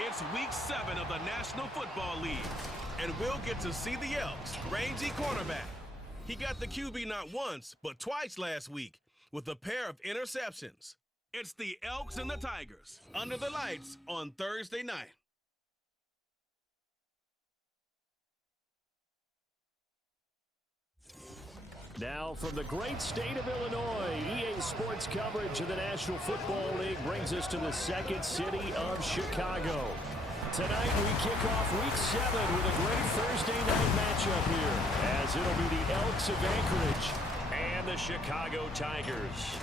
It's Week 7 of the National Football League, and we'll get to see the Elks' rangy cornerback. He got the QB not once, but twice last week with a pair of interceptions. It's the Elks and the Tigers under the lights on Thursday night. Now from the great state of Illinois, EA Sports coverage of the National Football League brings us to the second city of Chicago. Tonight we kick off Week 7 with a great Thursday night matchup here, as it'll be the Elks of Anchorage and the Chicago Tigers.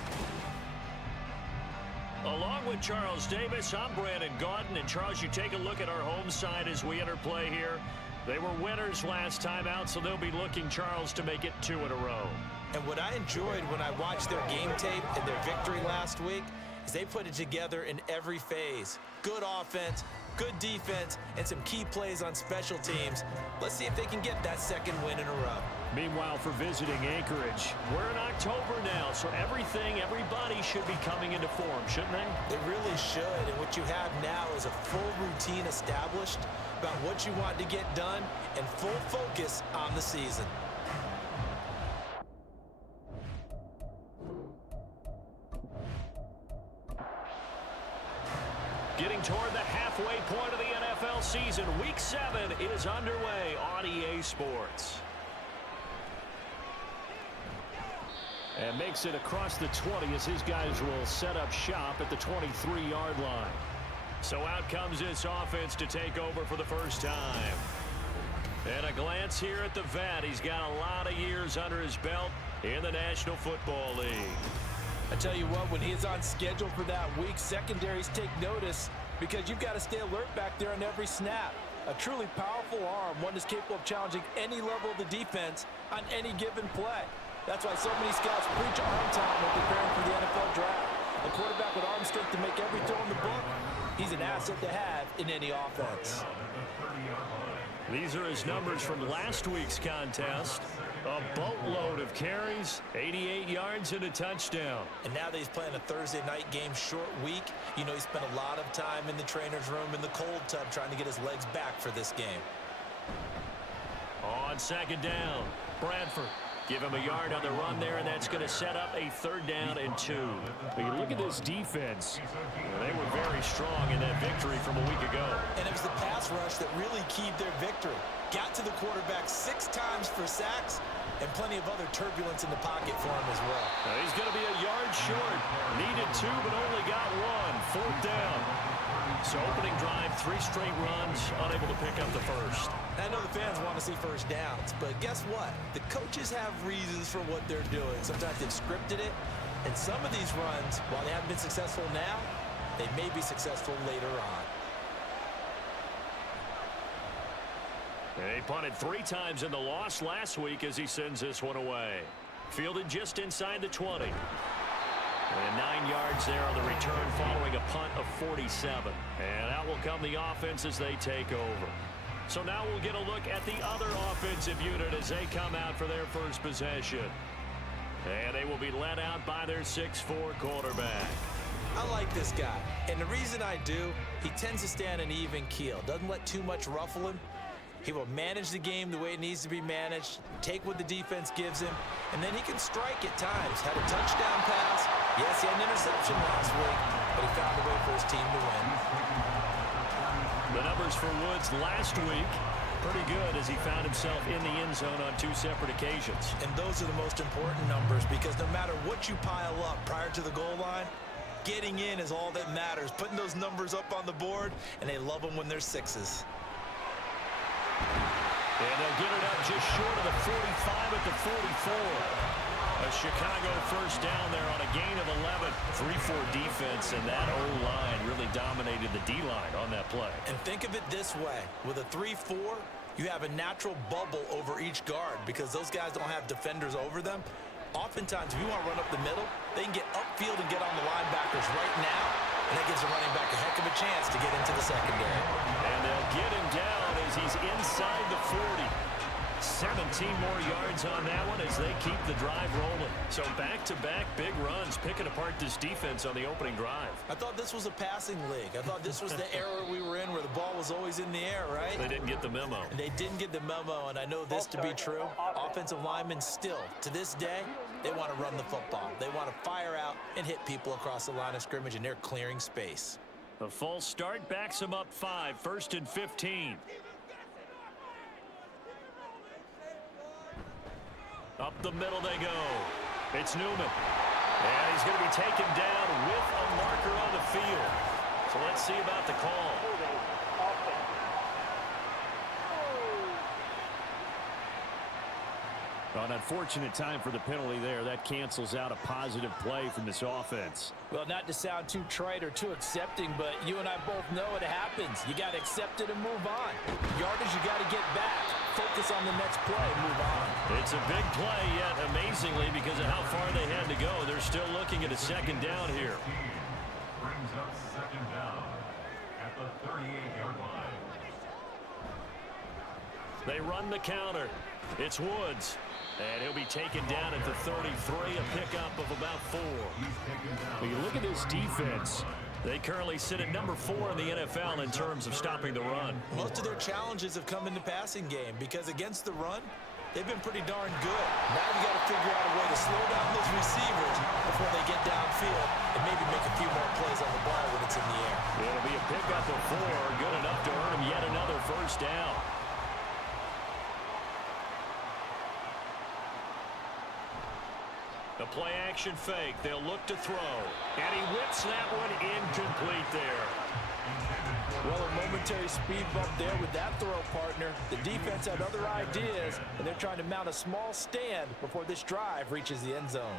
Along with Charles Davis, I'm Brandon Gaudin. And Charles, you take a look at our home side as we enter play here. They were winners last time out, so they'll be looking, Charles, to make it 2 in a row. And what I enjoyed when I watched their game tape and their victory last week is they put it together in every phase. Good offense, good defense, and some key plays on special teams. Let's see if they can get that second win in a row. Meanwhile, for visiting Anchorage, we're in October now, so everybody should be coming into form, shouldn't they? They really should, and what you have now is a full routine established about what you want to get done and full focus on the season. Getting toward the halfway point of the NFL season, Week 7 is underway on EA Sports. And makes it across the 20 as his guys will set up shop at the 23-yard line. So out comes this offense to take over for the first time. And a glance here at the vet. He's got a lot of years under his belt in the National Football League. I tell you what, when he's on schedule for that week, secondaries take notice because you've got to stay alert back there on every snap. A truly powerful arm, one that's capable of challenging any level of the defense on any given play. That's why so many scouts preach arm time when preparing for the NFL draft. A quarterback with arm strength to make every throw in the book, he's an asset to have in any offense. These are his numbers from last week's contest. A boatload of carries, 88 yards and a touchdown. And now that he's playing a Thursday night game, short week, you know he spent a lot of time in the trainer's room in the cold tub trying to get his legs back for this game. On second down, Bradford. Give him a yard on the run there, and that's going to set up a 3rd down and 2. But you look at this defense. They were very strong in that victory from a week ago. And it was the pass rush that really keyed their victory. Got to the quarterback 6 times for sacks and plenty of other turbulence in the pocket for him as well. Now he's going to be a yard short. Needed 2, but only got 1. 4th down. So opening drive, 3 straight runs, unable to pick up the first. I know the fans want to see first downs, but guess what? The coaches have reasons for what they're doing. Sometimes they've scripted it, and some of these runs, while they haven't been successful now, they may be successful later on. He punted 3 times in the loss last week as he sends this one away. Fielded just inside the 20. And 9 yards there on the return following a punt of 47. And out will come the offense as they take over. So now we'll get a look at the other offensive unit as they come out for their first possession. And they will be led out by their 6'4" quarterback. I like this guy. And the reason I do, he tends to stay on an even keel. Doesn't let too much ruffle him. He will manage the game the way it needs to be managed, take what the defense gives him, and then he can strike at times. Had a touchdown pass. Yes, he had an interception last week, but he found a way for his team to win. The numbers for Woods last week, pretty good as he found himself in the end zone on 2 separate occasions. And those are the most important numbers because no matter what you pile up prior to the goal line, getting in is all that matters. Putting those numbers up on the board, and they love them when they're 6s. And they'll get it up just short of the 45 at the 44. A Chicago first down there on a gain of 11. 3-4 defense, and that O-line really dominated the D-line on that play. And think of it this way. With a 3-4, you have a natural bubble over each guard because those guys don't have defenders over them. Oftentimes, if you want to run up the middle, they can get upfield and get on the linebackers right now, and that gives the running back a heck of a chance to get into the secondary. And they'll get him down as he's inside the 40. 17 more yards on that one as they keep the drive rolling. So back-to-back big runs, picking apart this defense on the opening drive. I thought this was a passing league. I thought this was the era we were in where the ball was always in the air, right? They didn't get the memo. And they didn't get the memo, and I know this to be true. Offensive linemen still, to this day, they want to run the football. They want to fire out and hit people across the line of scrimmage, and they're clearing space. A false start backs them up 5, 1st and 15. Up the middle they go. It's Newman. And he's going to be taken down with a marker on the field. So let's see about the call. Well, an unfortunate time for the penalty there. That cancels out a positive play from this offense. Well, not to sound too trite or too accepting, but you and I both know it happens. You got to accept it and move on. Yardage, you got to get back. Focus on the next play and move on. It's a big play, yet amazingly, because of how far they had to go, they're still looking at a second down here. Brings up second down at the 38-yard line. They run the counter. It's Woods. And he'll be taken down at the 33, a pickup of about 4. When you look at this defense, they currently sit at number 4 in the NFL in terms of stopping the run. Most of their challenges have come in the passing game because against the run, they've been pretty darn good. Now you got to figure out a way to slow down those receivers before they get downfield and maybe make a few more plays on the ball when it's in the air. It'll be a pickup of 4, good enough to earn him yet another first down. The play action fake. They'll look to throw. And he whips that one incomplete there. Well, a momentary speed bump there with that throw, partner. The defense had other ideas, and they're trying to mount a small stand before this drive reaches the end zone.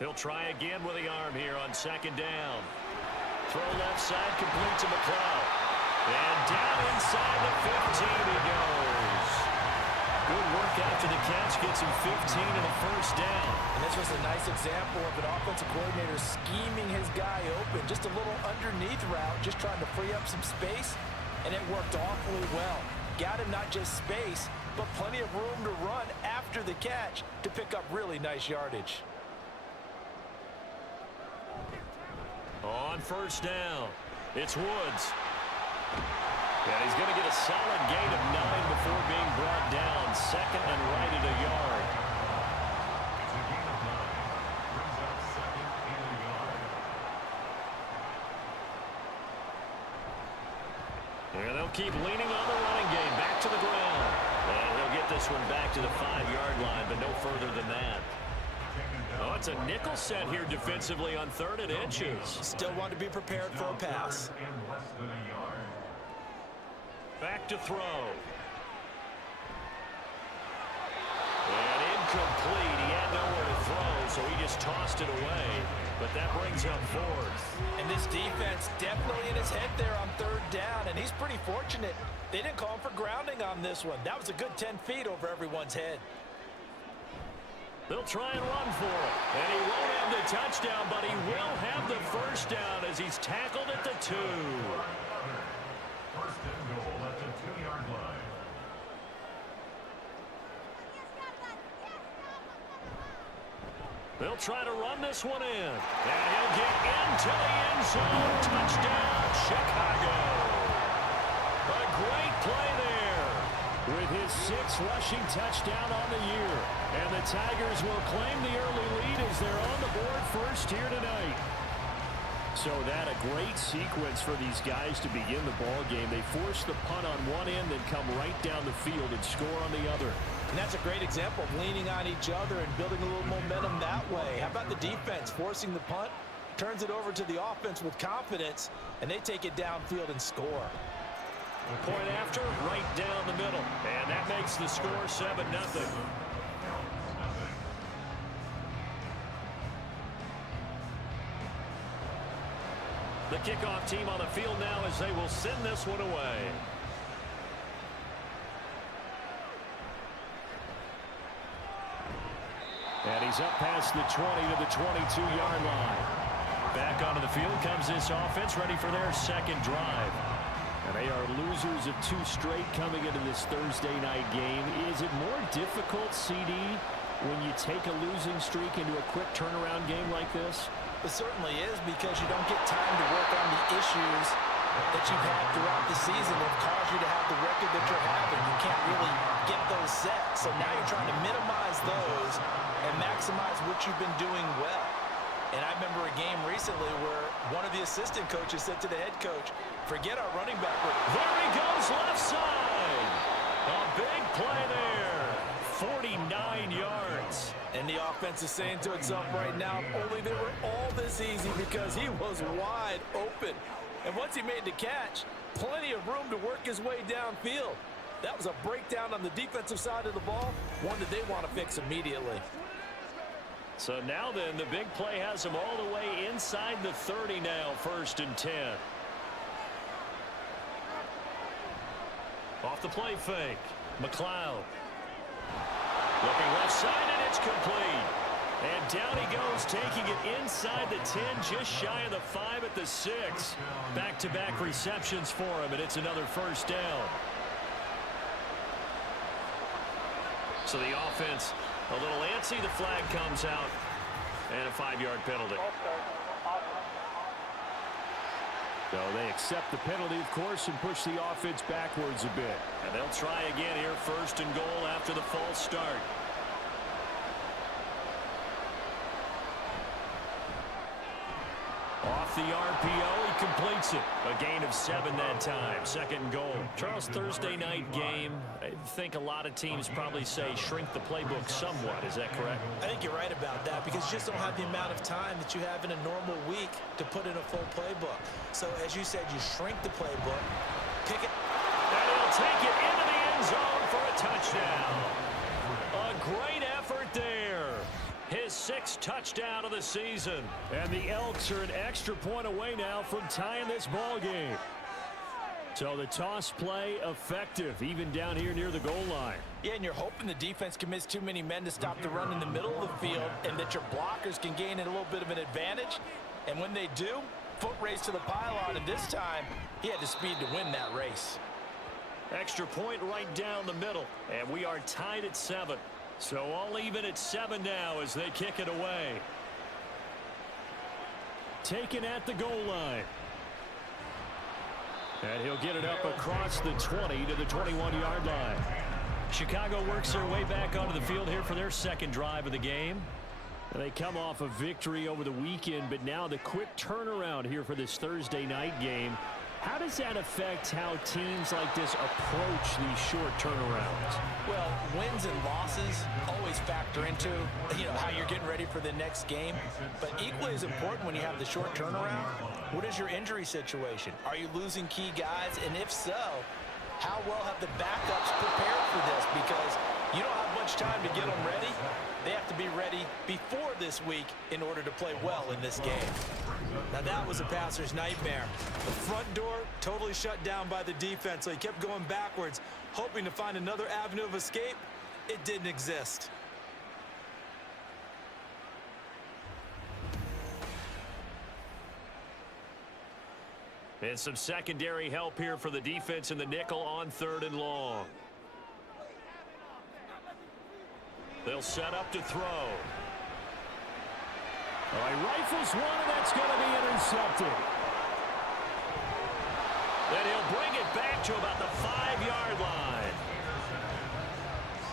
He'll try again with the arm here on second down. Throw left side, complete to McLeod. And down inside the 15 he goes. Good work after the catch, gets him 15 and a first down. And this was a nice example of an offensive coordinator scheming his guy open. Just a little underneath route, just trying to free up some space, and it worked awfully well. Got him not just space, but plenty of room to run after the catch to pick up really nice yardage. On first down, it's Woods. Yeah, he's going to get a solid gain of 9 before being brought down. Second and right at a yard. It's a gain of 9. Brings up second and a yard. Yeah, they'll keep leaning on the running game. Back to the ground. And he'll get this one back to the 5-yard line, but no further than that. Oh, it's a nickel set here defensively on 3rd and inches. Still want to be prepared for a pass. And less than a yard. Back to throw. And incomplete. He had nowhere to throw, so he just tossed it away. But that brings up 4th. And this defense definitely in his head there on 3rd down, and he's pretty fortunate. They didn't call him for grounding on this one. That was a good 10 feet over everyone's head. They'll try and run for it. And he won't have the touchdown, but he will have the first down as he's tackled at the 2. First and goal at the 2-yard line. They'll try to run this one in. And he'll get into the end zone. Touchdown, Chicago. A great play there. with his 6th rushing touchdown on the year. And the Tigers will claim the early lead as they're on the board first here tonight. So that a great sequence for these guys to begin the ball game. They force the punt on one end, then come right down the field and score on the other. And that's a great example of leaning on each other and building a little momentum that way. How about the defense forcing the punt, turns it over to the offense with confidence, and they take it downfield and score. Point after, right down the middle. And that makes the score 7-0. The kickoff team on the field now as they will send this one away. And he's up past the 20 to the 22-yard line. Back onto the field comes this offense, ready for their second drive. And they are losers of 2 straight coming into this Thursday night game. Is it more difficult, CD, when you take a losing streak into a quick turnaround game like this? It certainly is, because you don't get time to work on the issues that you've had throughout the season that cause you to have the record that you're having. You can't really get those set. So now you're trying to minimize those and maximize what you've been doing well. And I remember a game recently where one of the assistant coaches said to the head coach, forget our running back. There he goes, left side. A big play there. 49 yards. And the offense is saying to itself right now, only they were all this easy because he was wide open. And once he made the catch, plenty of room to work his way downfield. That was a breakdown on the defensive side of the ball, one that they want to fix immediately. So now then, the big play has him all the way inside the 30 now, 1st and 10. Off the play fake, McLeod. Looking left side, and it's complete. And down he goes, taking it inside the 10, just shy of the 5 at the 6. Back-to-back receptions for him, and it's another 1st down. So the offense a little antsy. The flag comes out, and a 5-yard penalty. So they accept the penalty, of course, and push the offense backwards a bit. And they'll try again here, 1st and goal after the false start. Off the RPO, he completes it. A gain of 7 that time. 2nd and goal. Charles, Thursday night game, I think a lot of teams probably say shrink the playbook somewhat. Is that correct? I think you're right about that, because you just don't have the amount of time that you have in a normal week to put in a full playbook. So as you said, you shrink the playbook, kick it. And he'll take it into the end zone for a touchdown. A great effort there. His 6th touchdown of the season. And the Elks are an extra point away now from tying this ball game. So the toss play effective, even down here near the goal line. Yeah, and you're hoping the defense commits too many men to stop the run in the middle of the field, and that your blockers can gain a little bit of an advantage. And when they do, foot race to the pylon, and this time he had the speed to win that race. Extra point right down the middle, and we are tied at 7. So all even at 7 now as they kick it away. Taken at the goal line. And he'll get it up across the 20 to the 21-yard line. Chicago works their way back onto the field here for their 2nd drive of the game. They come off a victory over the weekend, but now the quick turnaround here for this Thursday night game. How does that affect how teams like this approach these short turnarounds? Well, wins and losses always factor into, how you're getting ready for the next game. But equally as important when you have the short turnaround, what is your injury situation? Are you losing key guys? And if so, how well have the backups prepared for this? Because you don't have much time to get them ready. They have to be ready before this week in order to play well in this game. Now that was a passer's nightmare. The front door totally shut down by the defense, so he kept going backwards, hoping to find another avenue of escape. It didn't exist. And some secondary help here for the defense in the nickel on 3rd and long. They'll set up to throw. All right, rifles one, and that's going to be intercepted. Then he'll bring it back to about the 5-yard line.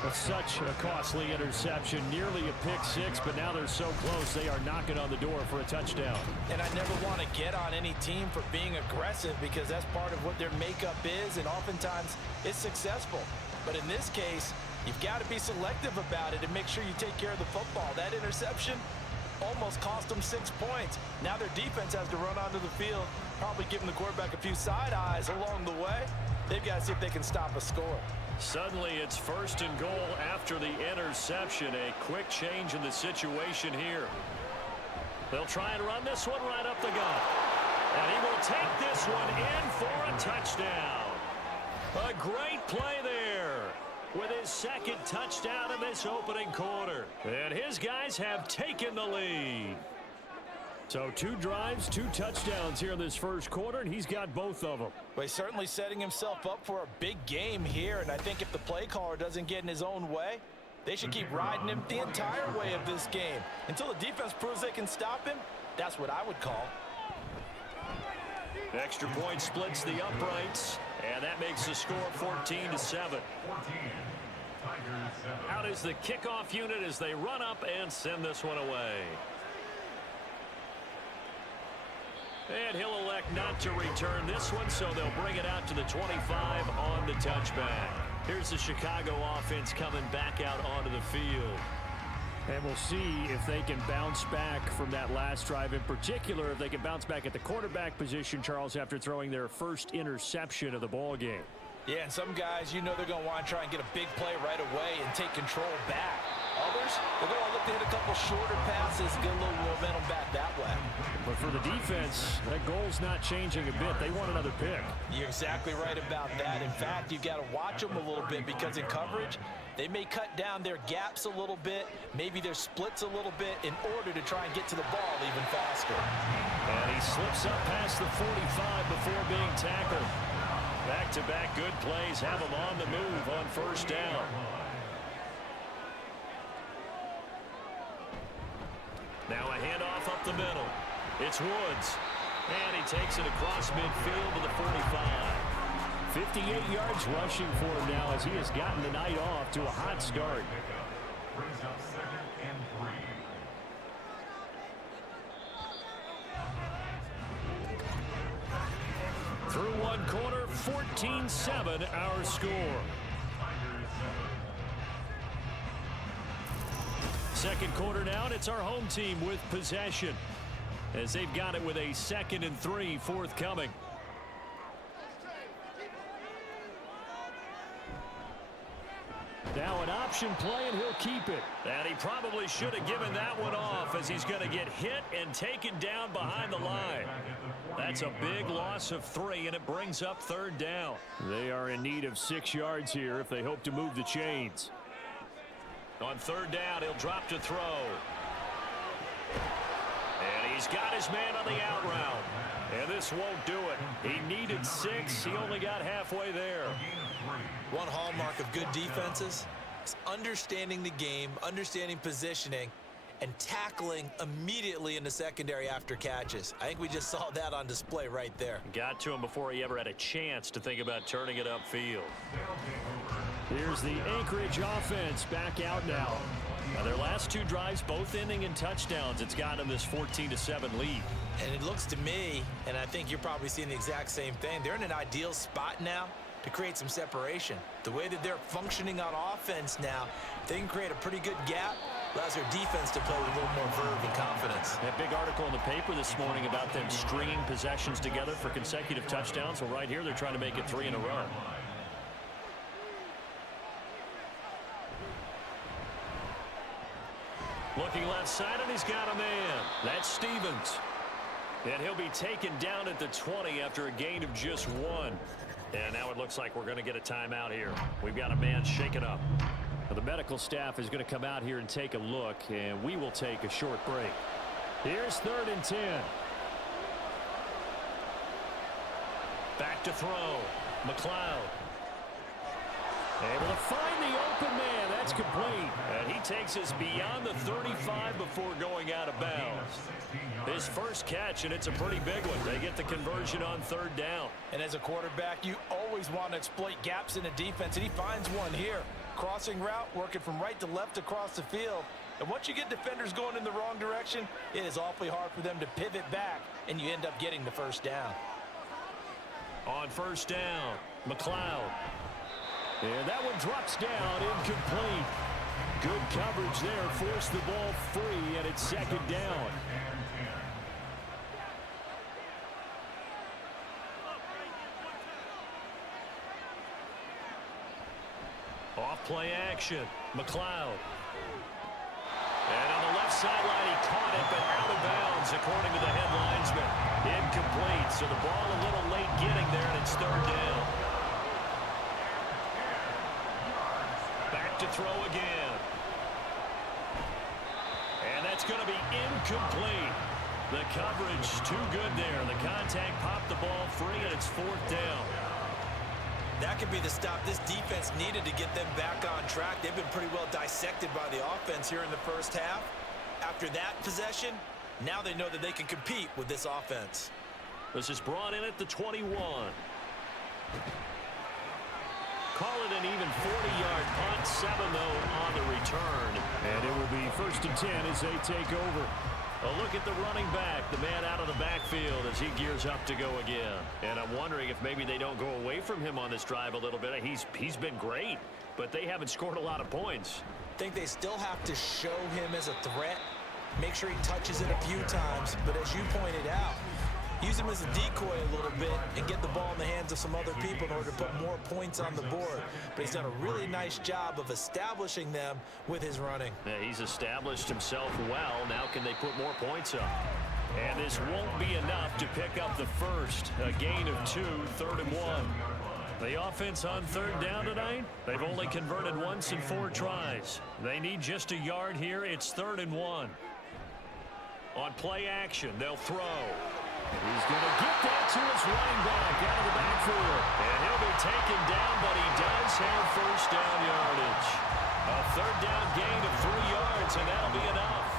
That's such a costly interception, nearly a pick 6, but now they're so close they are knocking on the door for a touchdown. And I never want to get on any team for being aggressive, because that's part of what their makeup is, and oftentimes it's successful. But in this case, you've got to be selective about it and make sure you take care of the football. That interception almost cost them 6 points. Now their defense has to run onto the field, probably giving the quarterback a few side eyes along the way. They've got to see if they can stop a score. Suddenly it's 1st and goal after the interception. A quick change in the situation here. They'll try and run this one right up the gut. And he will take this one in for a touchdown. A great play there with his 2nd touchdown in this opening quarter. And his guys have taken the lead. So 2 drives, 2 touchdowns here in this first quarter, and he's got both of them. Well, he's certainly setting himself up for a big game here, and I think if the play caller doesn't get in his own way, they should keep riding him the entire way of this game. Until the defense proves they can stop him, that's what I would call. Extra point splits the uprights, and that makes the score 14-7. Out is the kickoff unit as they run up and send this one away. And he'll elect not to return this one, so they'll bring it out to the 25 on the touchback. Here's the Chicago offense coming back out onto the field. And we'll see if they can bounce back from that last drive, in particular if they can bounce back at the quarterback position, Charles, after throwing their first interception of the ball game. Yeah, and some guys, you know they're going to want to try and get a big play right away and take control back. Others, they're going to look to hit a couple shorter passes and get a little momentum back that way. But for the defense, that goal's not changing a bit. They want another pick. You're exactly right about that. In fact, you've got to watch them a little bit because in coverage, they may cut down their gaps a little bit, maybe their splits a little bit in order to try and get to the ball even faster. And he slips up past the 45 before being tackled. Back-to-back good plays have him on the move on first down. Now a handoff up the middle. It's Woods. And he takes it across midfield to the 45. 58 yards rushing for him now as he has gotten the night off to a hot start. Brings up 2nd and 3. Through one quarter, 14-7 our score. Second quarter now, and it's our home team with possession as they've got it with a 2nd and 3 forthcoming. Now an option play, and he'll keep it. And he probably should have given that one off as he's going to get hit and taken down behind the line. That's a big loss of 3, and it brings up 3rd down. They are in need of 6 yards here if they hope to move the chains. On 3rd down, he'll drop to throw. And he's got his man on the out route. And this won't do it. He needed 6. He only got halfway there. One hallmark of good defenses is understanding the game, understanding positioning, and tackling immediately in the secondary after catches. I think we just saw that on display right there. Got to him before he ever had a chance to think about turning it upfield. Here's the Anchorage offense back out now. Now their last 2 drives both ending in touchdowns. It's gotten them this 14-7 lead. And it looks to me, and I think you're probably seeing the exact same thing, they're in an ideal spot now to create some separation. The way that they're functioning on offense now, they can create a pretty good gap, allows their defense to play with a little more verve and confidence. That big article in the paper this morning about them stringing possessions together for consecutive touchdowns. Well, right here, they're trying to make it 3 in a row. Looking left side, and he's got a man. That's Stevens. And he'll be taken down at the 20 after a gain of just 1. And now it looks like we're going to get a timeout here. We've got a man shaken up. Well, the medical staff is going to come out here and take a look, and we will take a short break. Here's 3rd and 10. Back to throw. McLeod. Able to find the open man. That's complete. And he takes us beyond the 35 before going out of bounds. His first catch, and it's a pretty big one. They get the conversion on 3rd down. And as a quarterback, you always want to exploit gaps in the defense, and he finds one here. Crossing route, working from right to left across the field. And once you get defenders going in the wrong direction, it is awfully hard for them to pivot back, and you end up getting the 1st down. On 1st down, McLeod. And that one drops down, incomplete. Good coverage there, forced the ball free, and it's 2nd down. Off play action, McLeod. And on the left sideline, he caught it, but out of bounds, according to the head linesman. Incomplete, so the ball a little late getting there, and it's 3rd down. Back to throw again. And that's going to be incomplete. The coverage too good there. The contact popped the ball free, and it's 4th down. That could be the stop this defense needed to get them back on track. They've been pretty well dissected by the offense here in the first half. After that possession, now they know that they can compete with this offense. This is brought in at the 21. Call it an even 40-yard punt, 7 though on the return. And it will be 1st and 10 as they take over. A look at the running back, the man out of the backfield as he gears up to go again. And I'm wondering if maybe they don't go away from him on this drive a little bit. He's been great, but they haven't scored a lot of points. I think they still have to show him as a threat, make sure he touches it a few times, but as you pointed out, use him as a decoy a little bit and get the ball in the hands of some other people in order to put more points on the board. But he's done a really nice job of establishing them with his running. Yeah, he's established himself well. Now can they put more points up? And this won't be enough to pick up the first. A gain of 2, 3rd and 1. The offense on 3rd down tonight, they've only converted once in 4 tries. They need just a yard here. It's 3rd and 1. On play action, they'll throw. He's going to get that to his running back out of the backfield. And he'll be taken down, but he does have 1st down yardage. A 3rd down gain of 3 yards, and that'll be enough.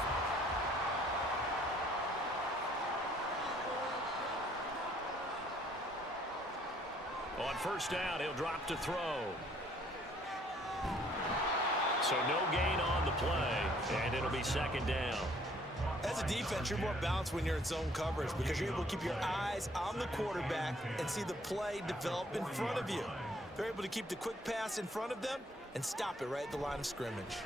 On 1st down, he'll drop to throw. So no gain on the play, and it'll be 2nd down. As a defense, you're more balanced when you're in zone coverage because you're able to keep your eyes on the quarterback and see the play develop in front of you. They're able to keep the quick pass in front of them and stop it right at the line of scrimmage.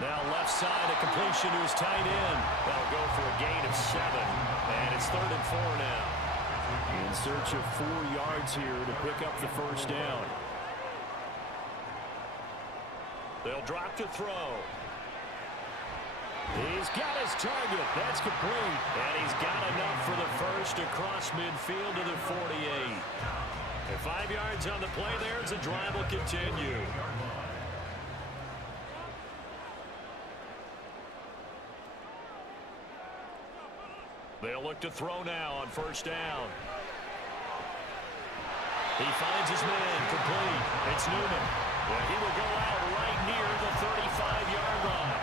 Now left side, a completion to his tight end. That'll go for a gain of 7, and it's 3rd and 4 now. In search of 4 yards here to pick up the 1st down. They'll drop to throw. He's got his target. That's complete. And he's got enough for the first across midfield to the 48. And 5 yards on the play there as the drive will continue. They'll look to throw now on 1st down. He finds his man complete. It's Newman. And he will go out right near the 35-yard line.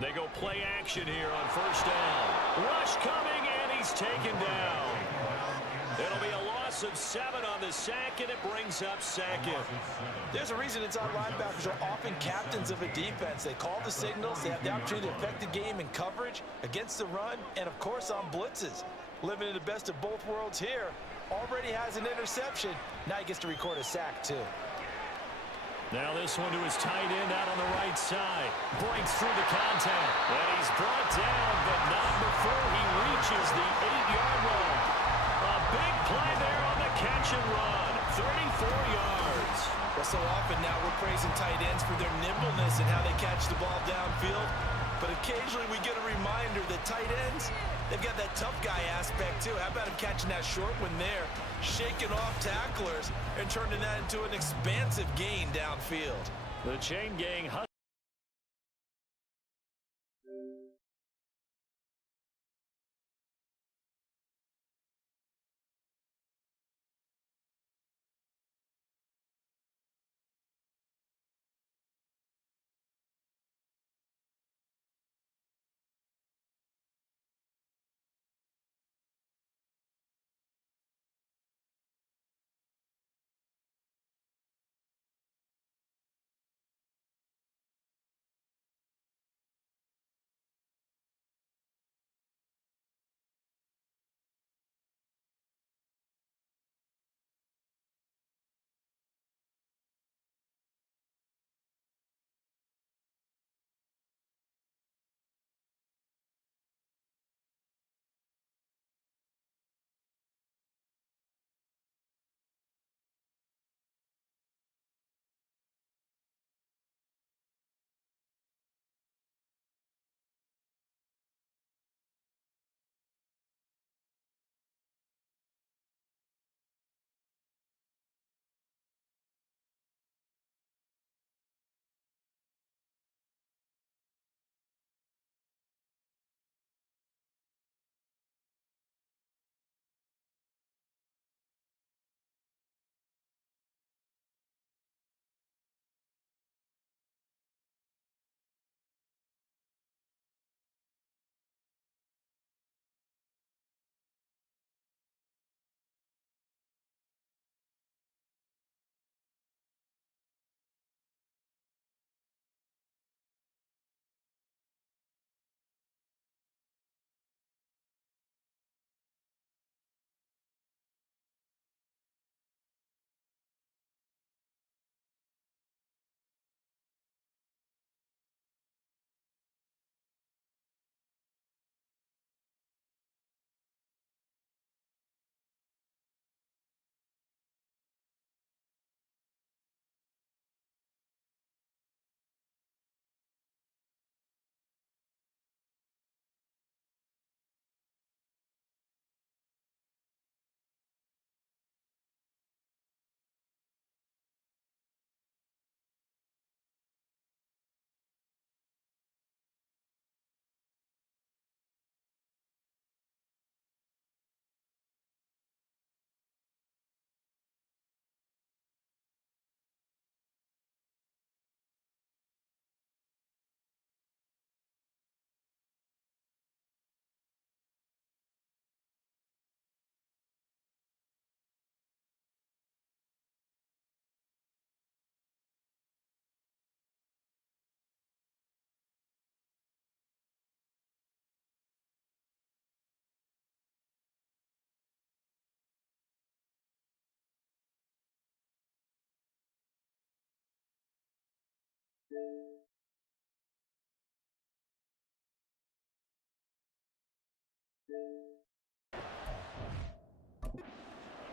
They go play action here on 1st down. Rush coming, and he's taken down. It'll be a loss of 7 on the sack, and it brings up 2nd. There's a reason inside linebackers are often captains of a defense. They call the signals. They have the opportunity to affect the game in coverage, against the run, and, of course, on blitzes. Living in the best of both worlds here. Already has an interception. Now he gets to record a sack, too. Now this one to his tight end out on the right side. Breaks through the contact. And he's brought down, but not before he reaches the 8-yard line. A big play there on the catch and run. 34 yards. Well, so often now we're praising tight ends for their nimbleness and how they catch the ball downfield. But occasionally we get a reminder that tight ends, they've got that tough guy aspect too. How about him catching that short one there, shaking off tacklers, and turning that into an expansive gain downfield. The chain gang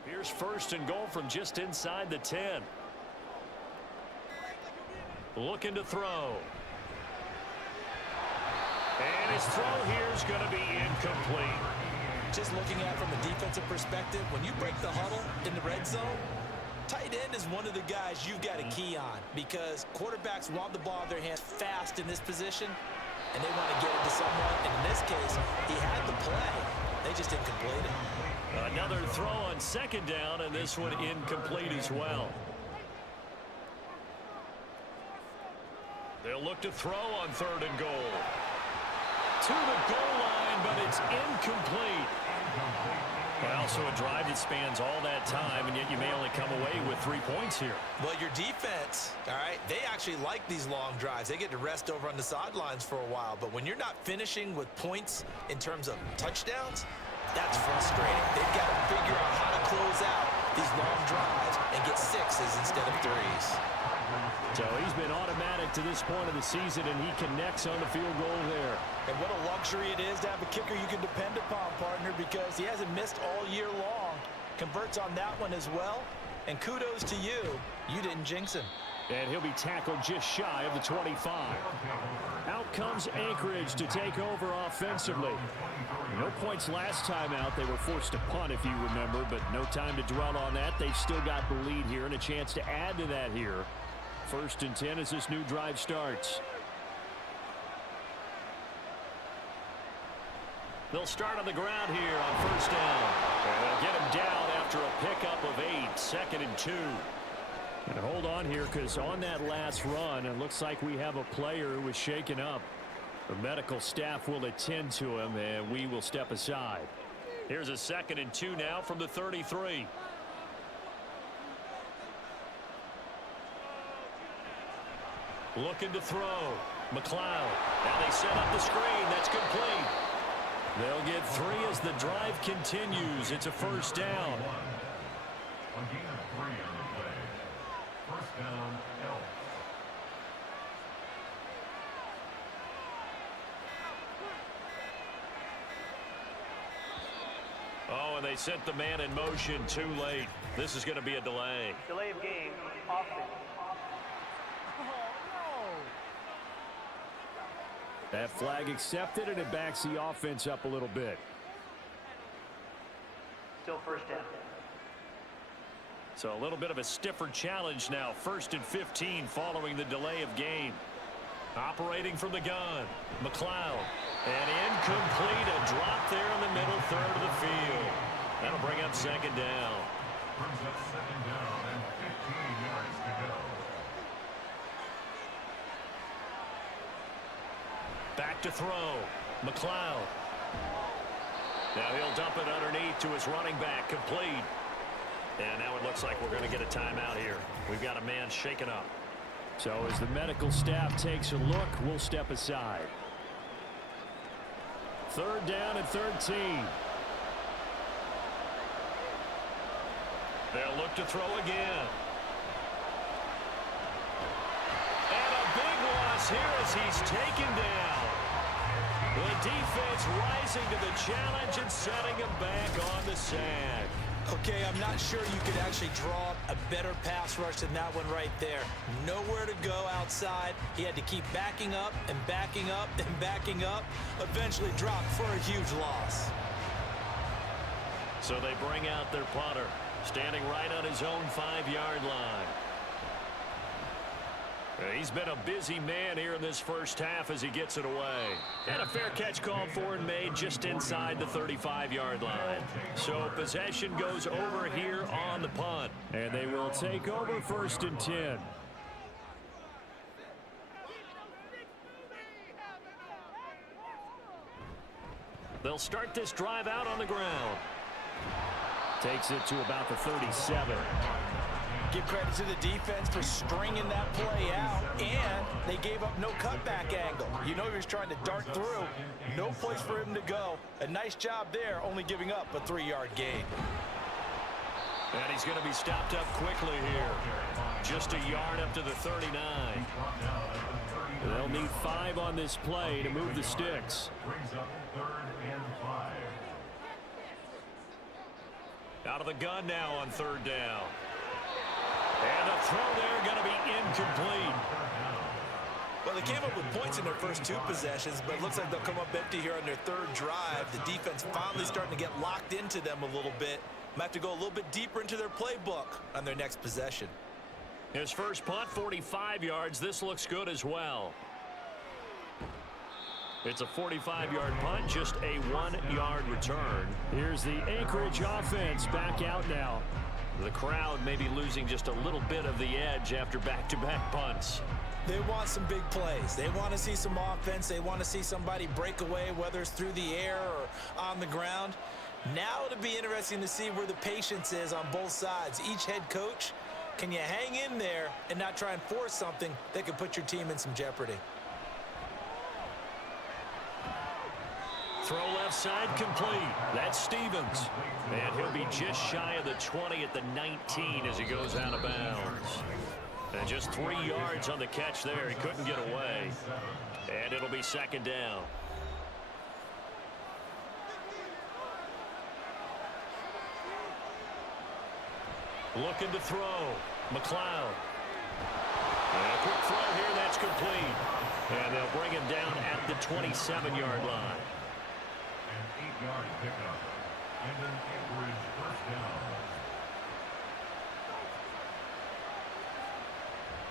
Here's first and goal from just inside the 10. Looking to throw. And his throw here is going to be incomplete. Just looking at it from a defensive perspective, when you break the huddle in the red zone, tight end is one of the guys you've got to key on because quarterbacks want the ball in their hands fast in this position, and they want to get it to someone. And in this case, he had the play. They just didn't complete it. Another throw on second down, and this one incomplete as well. They'll look to throw on third and goal. To the goal line, but it's incomplete. Well, so a drive that spans all that time, and yet you may only come away with 3 points here. Well, your defense, all right, they actually like these long drives. They get to rest over on the sidelines for a while. But when you're not finishing with points in terms of touchdowns, that's frustrating. They've got to figure out how to close out these long drives and get sixes instead of threes. So he's been automatic to this point of the season, and he connects on the field goal there. And what a luxury it is to have a kicker you can depend upon, partner, because he hasn't missed all year long. Converts on that one as well. And kudos to you. You didn't jinx him. And he'll be tackled just shy of the 25. Out comes Anchorage to take over offensively. No points last time out. They were forced to punt, if you remember, but no time to dwell on that. They've still got the lead here and a chance to add to that here. First and 10 as this new drive starts. They'll start on the ground here on first down. And they'll get him down after a pickup of 8, second and 2. And hold on here, because on that last run, it looks like we have a player who was shaken up. The medical staff will attend to him, and we will step aside. Here's a second and 2 now from the 33. Looking to throw. McLeod. Now they set up the screen. That's complete. They'll get 3 as the drive continues. It's a first down. A gain of 3 on the play. First down, Elks. Oh, and they sent the man in motion too late. This is going to be a delay. Delay of game, offense. That flag accepted, and it backs the offense up a little bit. Still first down. So a little bit of a stiffer challenge now. First and 15 following the delay of game. Operating from the gun. McLeod. And incomplete. A drop there in the middle third of the field. That'll bring up second down. Brings up second down and 15 yards to go. Back to throw. McLeod. Now he'll dump it underneath to his running back. Complete. And now it looks like we're going to get a timeout here. We've got a man shaken up. So as the medical staff takes a look, we'll step aside. Third down and 13. They'll look to throw again. And a big loss here as he's taken down. The defense rising to the challenge and setting him back on the sack. Okay, I'm not sure you could actually draw a better pass rush than that one right there. Nowhere to go outside. He had to keep backing up and backing up and backing up. Eventually dropped for a huge loss. So they bring out their punter, standing right on his own 5-yard line. He's been a busy man here in this first half as he gets it away. And a fair catch called for and made just inside the 35-yard line. So possession goes over here on the punt. And they will take over first and 10. They'll start this drive out on the ground. Takes it to about the 37. Give credit to the defense for stringing that play out, and they gave up no cutback angle. You know he was trying to dart through. No place for him to go. A nice job there, only giving up a 3-yard gain. And he's going to be stopped up quickly here. just a yard up to the 39. They'll need 5 on this play to move the sticks. Brings up 3rd and 5. Out of the gun now on 3rd down. And the throw there going to be incomplete. Well, they came up with points in their first 2 possessions, but it looks like they'll come up empty here on their 3rd drive. The defense finally starting to get locked into them a little bit. Might have to go a little bit deeper into their playbook on their next possession. His first punt, 45 yards. This looks good as well. It's a 45-yard punt, just a 1-yard return. Here's the Anchorage offense back out now. The crowd may be losing just a little bit of the edge after back-to-back punts. They want some big plays. They want to see some offense. They want to see somebody break away, whether it's through the air or on the ground. Now it'll be interesting to see where the patience is on both sides. Each head coach, can you hang in there and not try and force something that could put your team in some jeopardy? Throw left side complete. That's Stevens. And he'll be just shy of the 20 at the 19 as he goes out of bounds. And just 3 yards on the catch there. He couldn't get away. And it'll be 2nd down. Looking to throw. McLeod. And a quick throw here. That's complete. And they'll bring him down at the 27-yard line. An 8-yard pickup. And an Anchorage 1st down.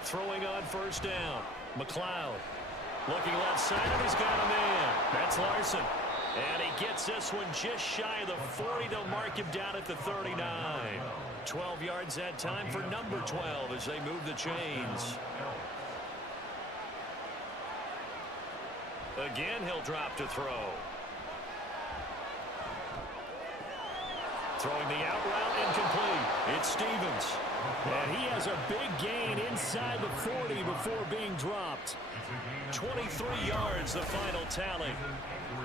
Throwing on 1st down. McLeod. Looking left side, and he's got a man. That's Larson. And he gets this one just shy of the 40. They'll mark him down at the 39. 12 yards that time for number 12 as they move the chains. Again, he'll drop to throw. Throwing the out route, incomplete. It's Stevens. And he has a big gain inside the 40 before being dropped. 23 yards, the final tally.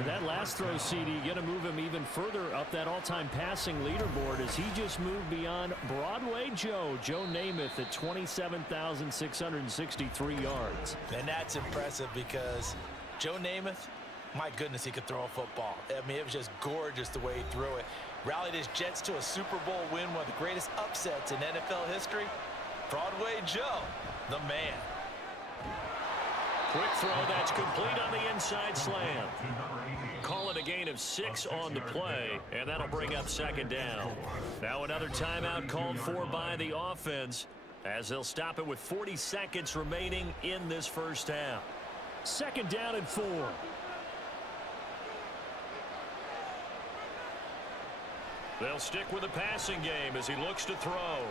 That last throw, CD, going to move him even further up that all-time passing leaderboard as he just moved beyond Broadway Joe Namath at 27,663 yards. And that's impressive because Joe Namath, my goodness, he could throw a football. I mean, it was just gorgeous the way he threw it. Rallied his Jets to a Super Bowl win, one of the greatest upsets in NFL history. Broadway Joe, the man. Quick throw, that's complete on the inside slant. Call it a gain of 6 on the play, and that'll bring up 2nd down. Now another timeout called for by the offense as they'll stop it with 40 seconds remaining in this first half. 2nd down and 4. They'll stick with the passing game as he looks to throw.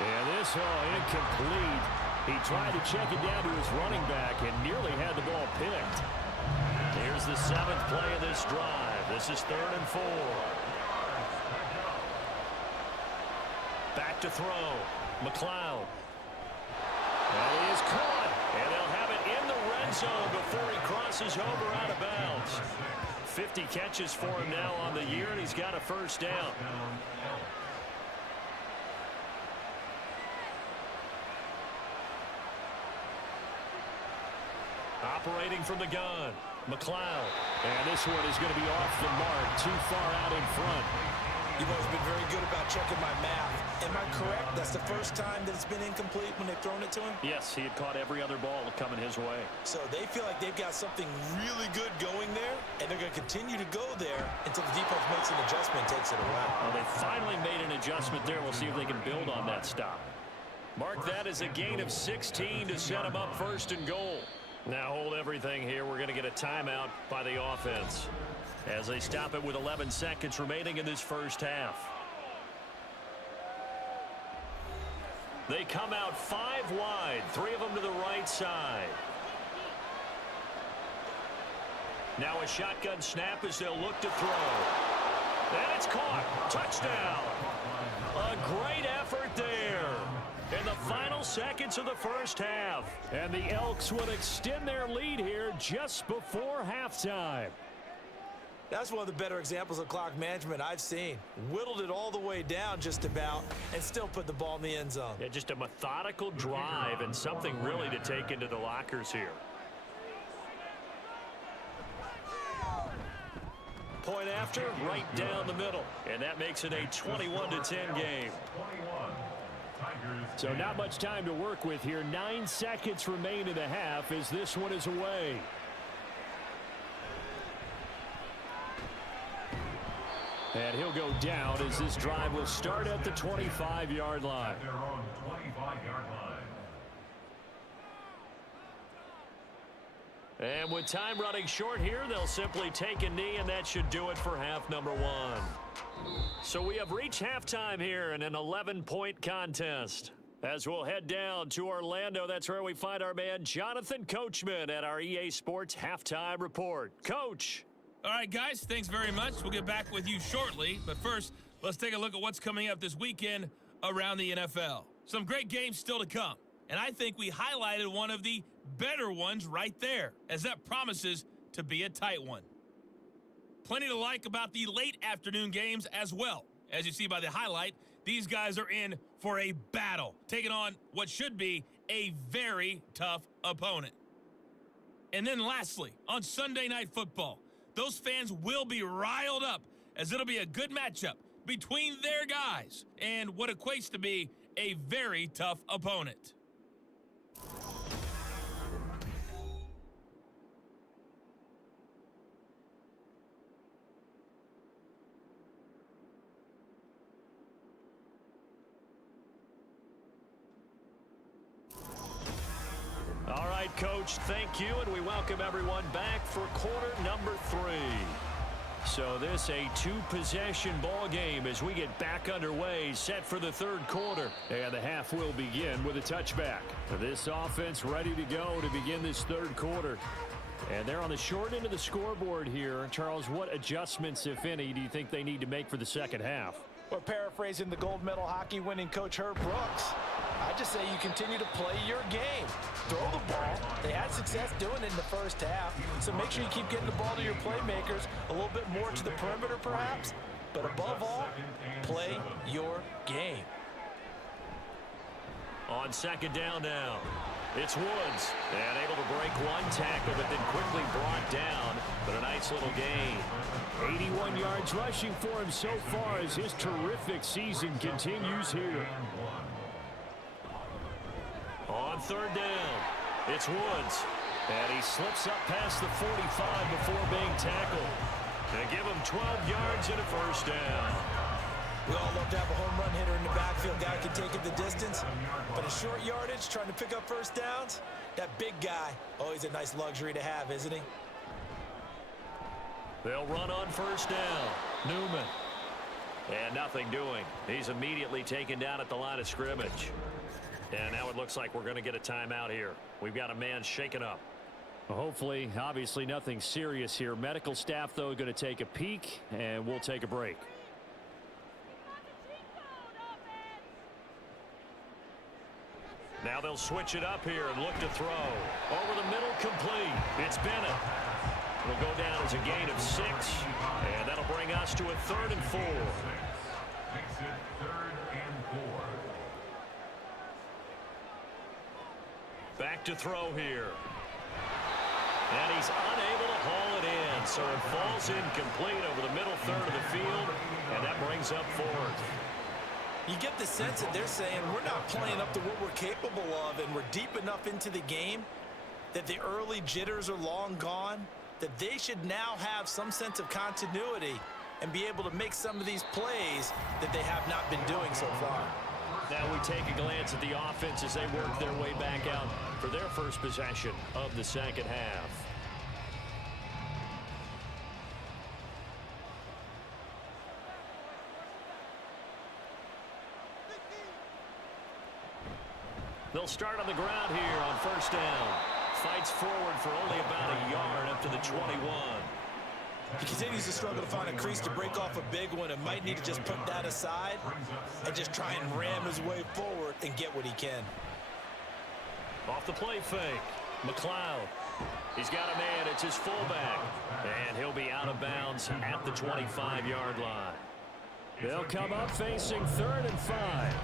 And this incomplete. He tried to check it down to his running back and nearly had the ball picked. Here's the 7th play of this drive. This is 3rd and 4. Back to throw. McLeod. And he is caught. And they'll have it in the red zone before he crosses over out of bounds. 50 catches for him now on the year, and he's got a 1st down. Operating from the gun, McLeod. And this one is going to be off the mark, too far out in front. You've always been very good about checking my math. Am I correct? That's the first time that it's been incomplete when they've thrown it to him? Yes, he had caught every other ball coming his way. So they feel like they've got something really good going there, and they're going to continue to go there until the defense makes an adjustment and takes it away. Well, they finally made an adjustment there. We'll see if they can build on that stop. Mark that as a gain of 16 to set them up 1st and goal. Now hold everything here. We're going to get a timeout by the offense as they stop it with 11 seconds remaining in this first half. They come out 5 wide, 3 of them to the right side. Now a shotgun snap as they'll look to throw. And it's caught. Touchdown. A great effort there in the final seconds of the first half. And the Elks will extend their lead here just before halftime. That's one of the better examples of clock management I've seen. Whittled it all the way down just about and still put the ball in the end zone. Yeah, just a methodical drive and something really to take into the lockers here. Point after, right down the middle. And that makes it a 21-10 game. So not much time to work with here. 9 seconds remain in the half as this one is away. And he'll go down as this drive will start at the 25-yard line. They're on the 25-yard line. And with time running short here, they'll simply take a knee, and that should do it for half number one. So we have reached halftime here in an 11-point contest. As we'll head down to Orlando, that's where we find our man Jonathan Coachman at our EA Sports Halftime Report. Coach. All right, guys, thanks very much. We'll get back with you shortly. But first, let's take a look at what's coming up this weekend around the NFL. Some great games still to come. And I think we highlighted one of the better ones right there, as that promises to be a tight one. Plenty to like about the late afternoon games as well. As you see by the highlight, these guys are in for a battle, taking on what should be a very tough opponent. And then lastly, on Sunday Night Football, those fans will be riled up as it'll be a good matchup between their guys and what equates to be a very tough opponent. All right, Coach, thank you, and we welcome everyone back for quarter number 3. So this a 2-possession ball game as we get back underway, set for the third quarter. And the half will begin with a touchback. This offense ready to go to begin this third quarter. And they're on the short end of the scoreboard here. Charles, what adjustments, if any, do you think they need to make for the second half? Or paraphrasing the gold medal hockey winning coach Herb Brooks, I just say you continue to play your game. Throw the ball. They had success doing it in the first half, so make sure you keep getting the ball to your playmakers, a little bit more to the perimeter perhaps, but above all, play your game. On second down now, it's Woods, and able to break one tackle, but then quickly brought down, but a nice little gain. 81 yards rushing for him so far as his terrific season continues here. On third down, it's Woods, and he slips up past the 45 before being tackled. They give him 12 yards and a first down. We all love to have a home run hitter in the backfield, guy who can take it the distance. But in short yardage, trying to pick up first downs, that big guy, always a nice luxury to have, isn't he? They'll run on first down. Newman. And nothing doing. He's immediately taken down at the line of scrimmage. And now it looks like we're going to get a timeout here. We've got a man shaken up. Well, hopefully, obviously nothing serious here. Medical staff, though, going to take a peek, and we'll take a break. Now they'll switch it up here and look to throw. Over the middle, complete. It's Bennett. It'll go down as a gain of 6, and that'll bring us to a 3rd and 4. Makes it 3rd and 4. Back to throw here. And he's unable to haul it in, so it falls incomplete over the middle third of the field, and that brings up 4th. You get the sense that they're saying we're not playing up to what we're capable of, and we're deep enough into the game that the early jitters are long gone, that they should now have some sense of continuity and be able to make some of these plays that they have not been doing so far. Now we take a glance at the offense as they work their way back out for their first possession of the second half. They'll start on the ground here on first down. Fights forward for only about a yard up to the 21. He continues to struggle to find a crease to break off a big one and might need to just put that aside and just try and ram his way forward and get what he can. Off the play fake. McLeod He's got a man. It's his fullback. And he'll be out of bounds at the 25-yard line. They'll come up facing 3rd and 5.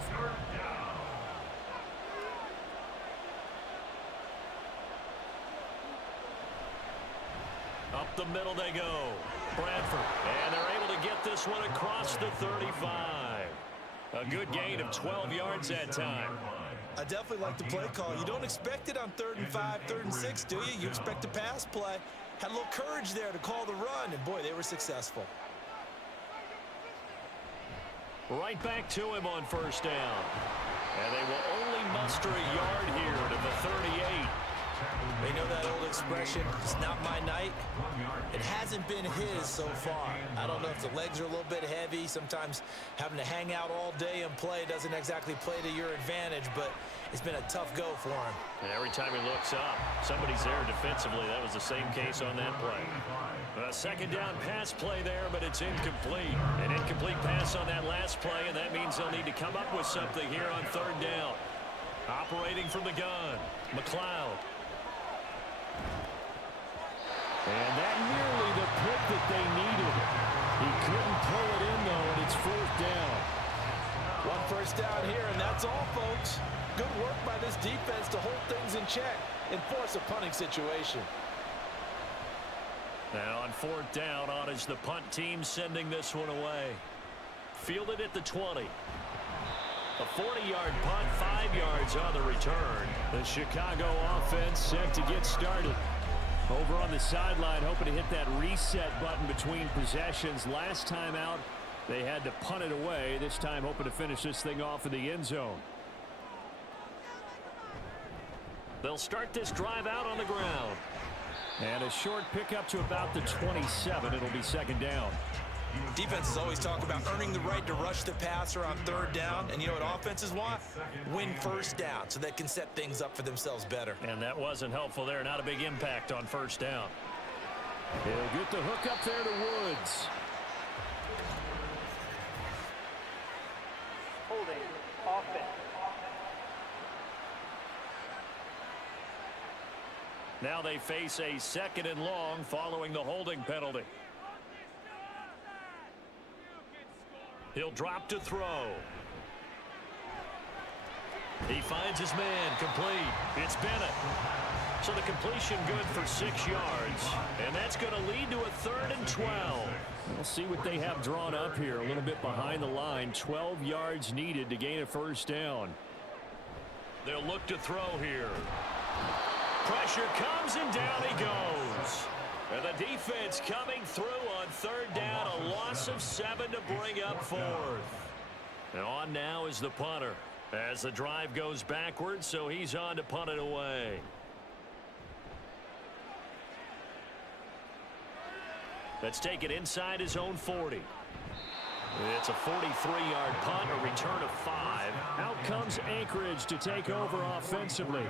Up the middle they go. Bradford. And they're able to get this one across the 35. A good gain of 12 yards that time. I definitely like the play call. You don't expect it on 3rd and 5, 3rd and 6, do you? You expect a pass play. Had a little courage there to call the run, and boy, they were successful. Right back to him on 1st down. And they will only muster a yard here to the 38. They know that old expression, it's not my night. It hasn't been his so far. I don't know if the legs are a little bit heavy. Sometimes having to hang out all day and play doesn't exactly play to your advantage, but it's been a tough go for him. And every time he looks up, somebody's there defensively. That was the same case on that play. A 2nd down pass play there, but it's incomplete. An incomplete pass on that last play, and that means they'll need to come up with something here on 3rd down. Operating from the gun, McLeod. And that nearly the pick that they needed. He couldn't pull it in, though, and it's 4th down. 1 first down here, and that's all, folks. Good work by this defense to hold things in check and force a punting situation. Now on 4th down, on is the punt team sending this one away. Fielded at the 20. A 40-yard punt, 5 yards on the return. The Chicago offense set to get started. Over on the sideline, hoping to hit that reset button between possessions. Last time out, they had to punt it away. This time, hoping to finish this thing off in the end zone. They'll start this drive out on the ground. And a short pickup to about the 27. It'll be 2nd down. Defenses always talk about earning the right to rush the passer on 3rd down. And you know what offenses want? Win 1st down so they can set things up for themselves better. And that wasn't helpful there. Not a big impact on 1st down. He'll get the hook up there to Woods. Holding. Offense. Now they face a 2nd and long following the holding penalty. He'll drop to throw. He finds his man, complete. It's Bennett. So the completion good for 6 yards. And that's going to lead to a 3rd and 12. We'll see what they have drawn up here. A little bit behind the line. 12 yards needed to gain a 1st down. They'll look to throw here. Pressure comes and down he goes. And the defense coming through on 3rd down. A loss of 7 to bring up 4th. And on now is the punter. As the drive goes backwards, so he's on to punt it away. Let's take it inside his own 40. It's a 43-yard punt, a return of 5. Out comes Anchorage to take over offensively.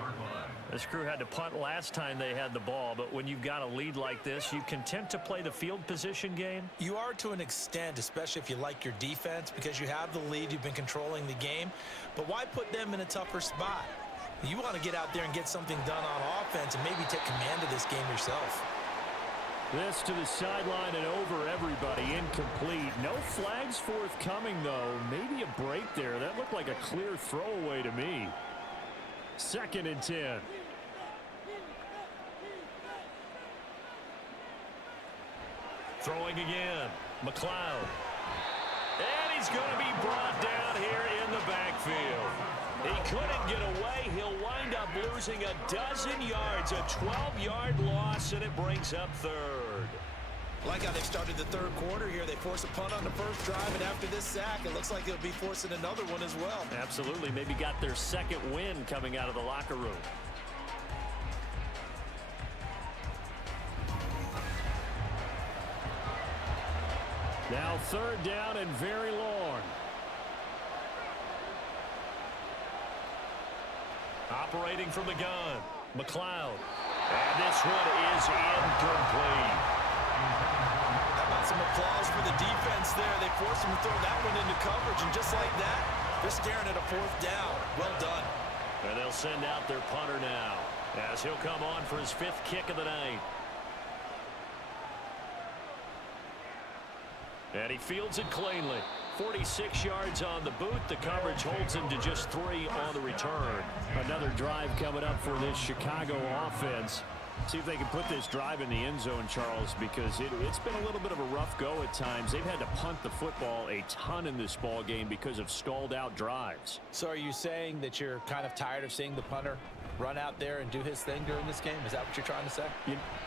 This crew had to punt last time they had the ball, but when you've got a lead like this, you content to play the field position game? You are to an extent, especially if you like your defense, because you have the lead, you've been controlling the game. But why put them in a tougher spot? You want to get out there and get something done on offense and maybe take command of this game yourself. This to the sideline and over everybody. Incomplete. No flags forthcoming, though. Maybe a break there. That looked like a clear throwaway to me. 2nd and 10. Throwing again. McLeod. And he's going to be brought down here in the backfield. He couldn't get away. He'll wind up losing a dozen yards. A 12-yard loss, and it brings up 3rd. Like how they've started the 3rd quarter here. They force a punt on the 1st drive, and after this sack, it looks like they'll be forcing another one as well. Absolutely. Maybe got their 2nd win coming out of the locker room. Now 3rd down and very long. Operating from the gun, McLeod. And this one is incomplete. How about some applause for the defense there? They forced him to throw that one into coverage, and just like that, they're staring at a 4th down. Well done. And they'll send out their punter now. as he'll come on for his 5th kick of the night. And he fields it cleanly. 46 yards on the boot. The coverage holds him to just 3 on the return. Another drive coming up for this Chicago offense. See if they can put this drive in the end zone, Charles, because it's been a little bit of a rough go at times. They've had to punt the football a ton in this ball game because of stalled out drives. So are you saying that you're kind of tired of seeing the punter run out there and do his thing during this game? Is that what you're trying to say?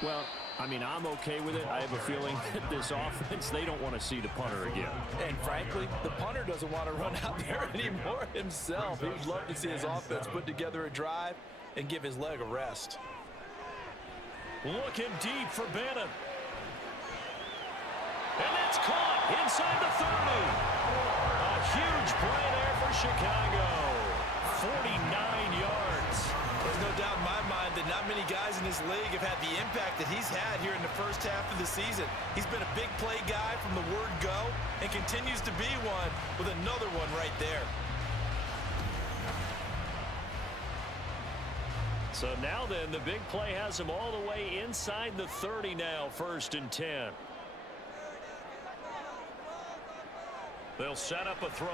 Well, I mean, I'm okay with it. I have a feeling that this offense, they don't want to see the punter again. And frankly, the punter doesn't want to run out there anymore himself. He would love to see his offense put together a drive and give his leg a rest. Looking deep for Bannon. And it's caught inside the 30. A huge play there for Chicago. 49 yards. There's no doubt in my mind that not many guys in this league have had the impact that he's had here in the first half of the season. He's been a big play guy from the word go and continues to be one with another one right there. So now then, the big play has him all the way inside the 30 now, 1st and 10. They'll set up a throw.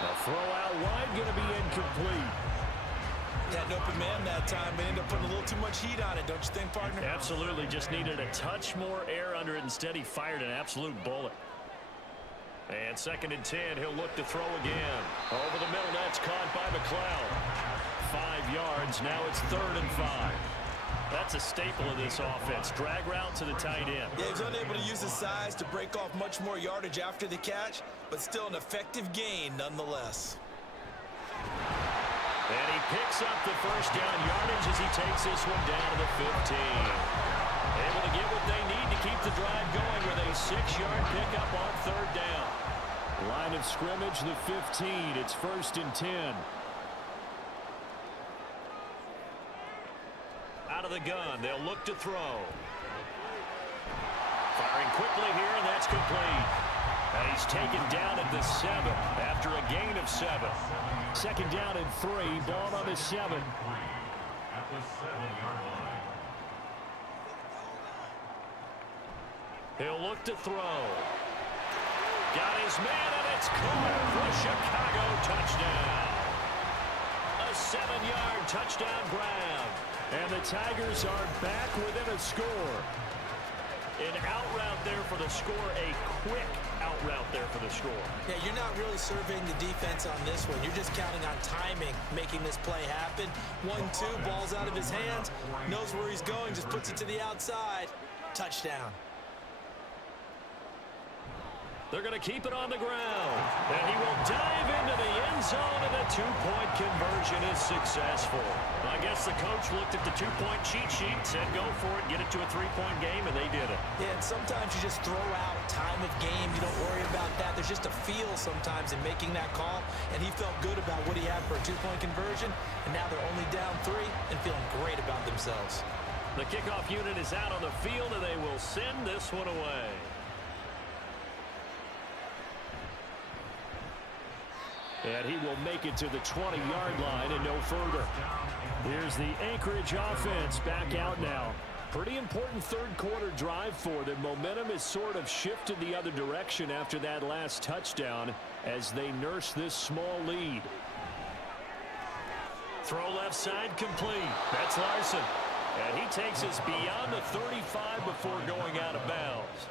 A throw out wide going to be incomplete. Had an open man that time, but ended up putting a little too much heat on it, don't you think, partner? Absolutely, just needed a touch more air under it. Instead, he fired an absolute bullet. And 2nd and 10, he'll look to throw again. Over the middle, that's caught by McLeod. 5 yards, now it's 3rd and 5. That's a staple of this offense. Drag route to the tight end. Yeah, he's unable to use his size to break off much more yardage after the catch, but still an effective gain nonetheless. And he picks up the 1st down yardage as he takes this one down to the 15. Able to get what they need to keep the drive going with a 6-yard pickup on 3rd down. Line of scrimmage, the 15. It's 1st and 10. Out of the gun, they'll look to throw. Firing quickly here, and that's complete. And he's taken down at the 7 after a gain of 7. 2nd down and 3, ball on the 7. At the 7-yard line. He'll look to throw. Got his man, and it's caught for a Chicago touchdown. A 7-yard touchdown grab. And the Tigers are back within a score. An out route there for the score, a quick out route there for the score. Yeah, you're not really surveying the defense on this one. You're just counting on timing, making this play happen. 1-2, ball's out of his hands, knows where he's going, just puts it to the outside. Touchdown. They're going to keep it on the ground. And he will dive into the end zone, and the 2-point conversion is successful. I guess the coach looked at the 2-point cheat sheet, said go for it, get it to a 3-point game, and they did it. Yeah, and sometimes you just throw out time of game. You don't worry about that. There's just a feel sometimes in making that call, and he felt good about what he had for a 2-point conversion, and now they're only down 3 and feeling great about themselves. The kickoff unit is out on the field, and they will send this one away. And he will make it to the 20-yard line and no further. Here's the Anchorage offense back out now. Pretty important 3rd quarter drive for them. Momentum has sort of shifted the other direction after that last touchdown as they nurse this small lead. Throw left side complete. That's Larson. And he takes us beyond the 35 before going out of bounds.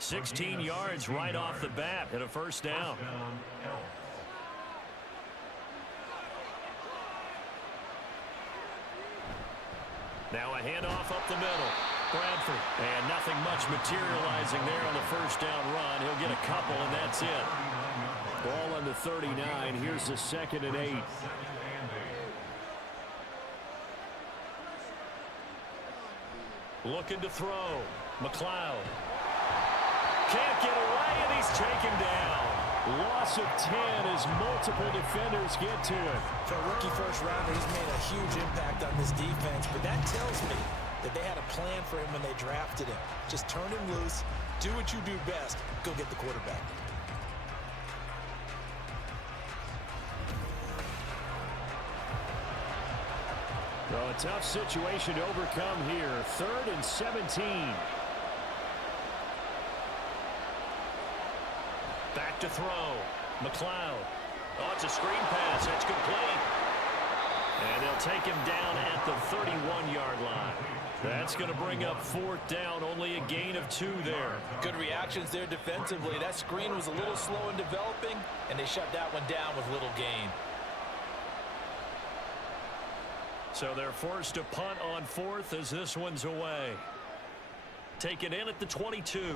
16 yards right off the bat and a 1st down. Now a handoff up the middle. Bradford. And nothing much materializing there on the 1st down run. He'll get a couple, and that's it. Ball on the 39. Here's the 2nd and 8. Looking to throw. McLeod. Can't get away, and he's taken down. Loss of 10 as multiple defenders get to it. For a rookie first rounder, he's made a huge impact on this defense, but that tells me that they had a plan for him when they drafted him. Just turn him loose, do what you do best, go get the quarterback. Well, a tough situation to overcome here. 3rd and 17. Back to throw. McLeod. Oh, it's a screen pass. It's complete. And they'll take him down at the 31-yard line. That's going to bring up 4th down. Only a gain of 2 there. Good reactions there defensively. That screen was a little slow in developing, and they shut that one down with little gain. So they're forced to punt on 4th as this one's away. Taken in at the 22.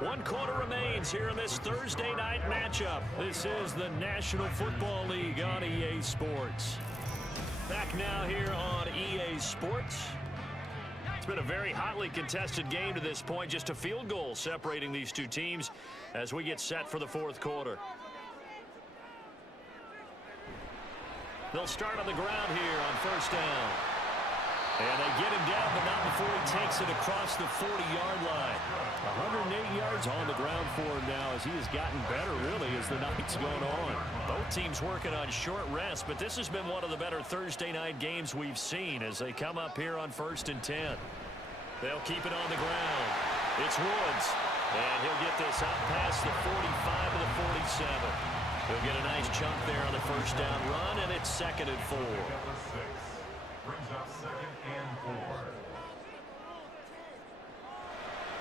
One quarter remains here in this Thursday night matchup. This is the National Football League on EA Sports. Back now here on EA Sports. It's been a very hotly contested game to this point. Just a field goal separating these two teams as we get set for the 4th quarter. They'll start on the ground here on 1st down. And they get him down, but not before he takes it across the 40-yard line. 108 yards on the ground for him now as he has gotten better, really, as the night's gone on. Both teams working on short rest, but this has been one of the better Thursday night games we've seen as they come up here on 1st and 10. They'll keep it on the ground. It's Woods, and he'll get this out past the 45 to the 47. He'll get a nice chunk there on the 1st down run, and it's 2nd and 4. Brings up 2nd and 4.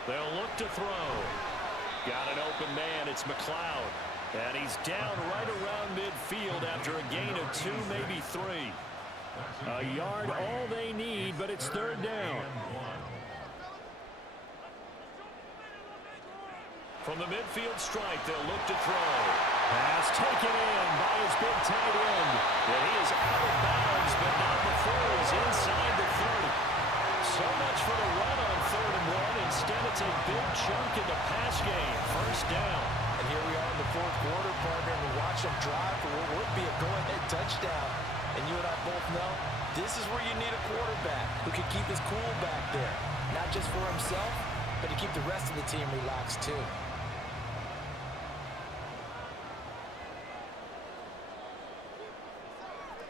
They'll look to throw. Got an open man. It's McLeod. And he's down right around midfield after a gain of 2, maybe 3. A yard all they need, but it's 3rd down. From the midfield stripe, they'll look to throw. Pass taken in by his big tight end. And he is out of bounds, but not before he's inside the 30. So much for the run on 3rd and 1. Instead, it's a big chunk in the pass game. 1st down. And here we are in the 4th quarter, partner, and we watch them drive for what would be a go-ahead touchdown. And you and I both know this is where you need a quarterback who can keep his cool back there. Not just for himself, but to keep the rest of the team relaxed too.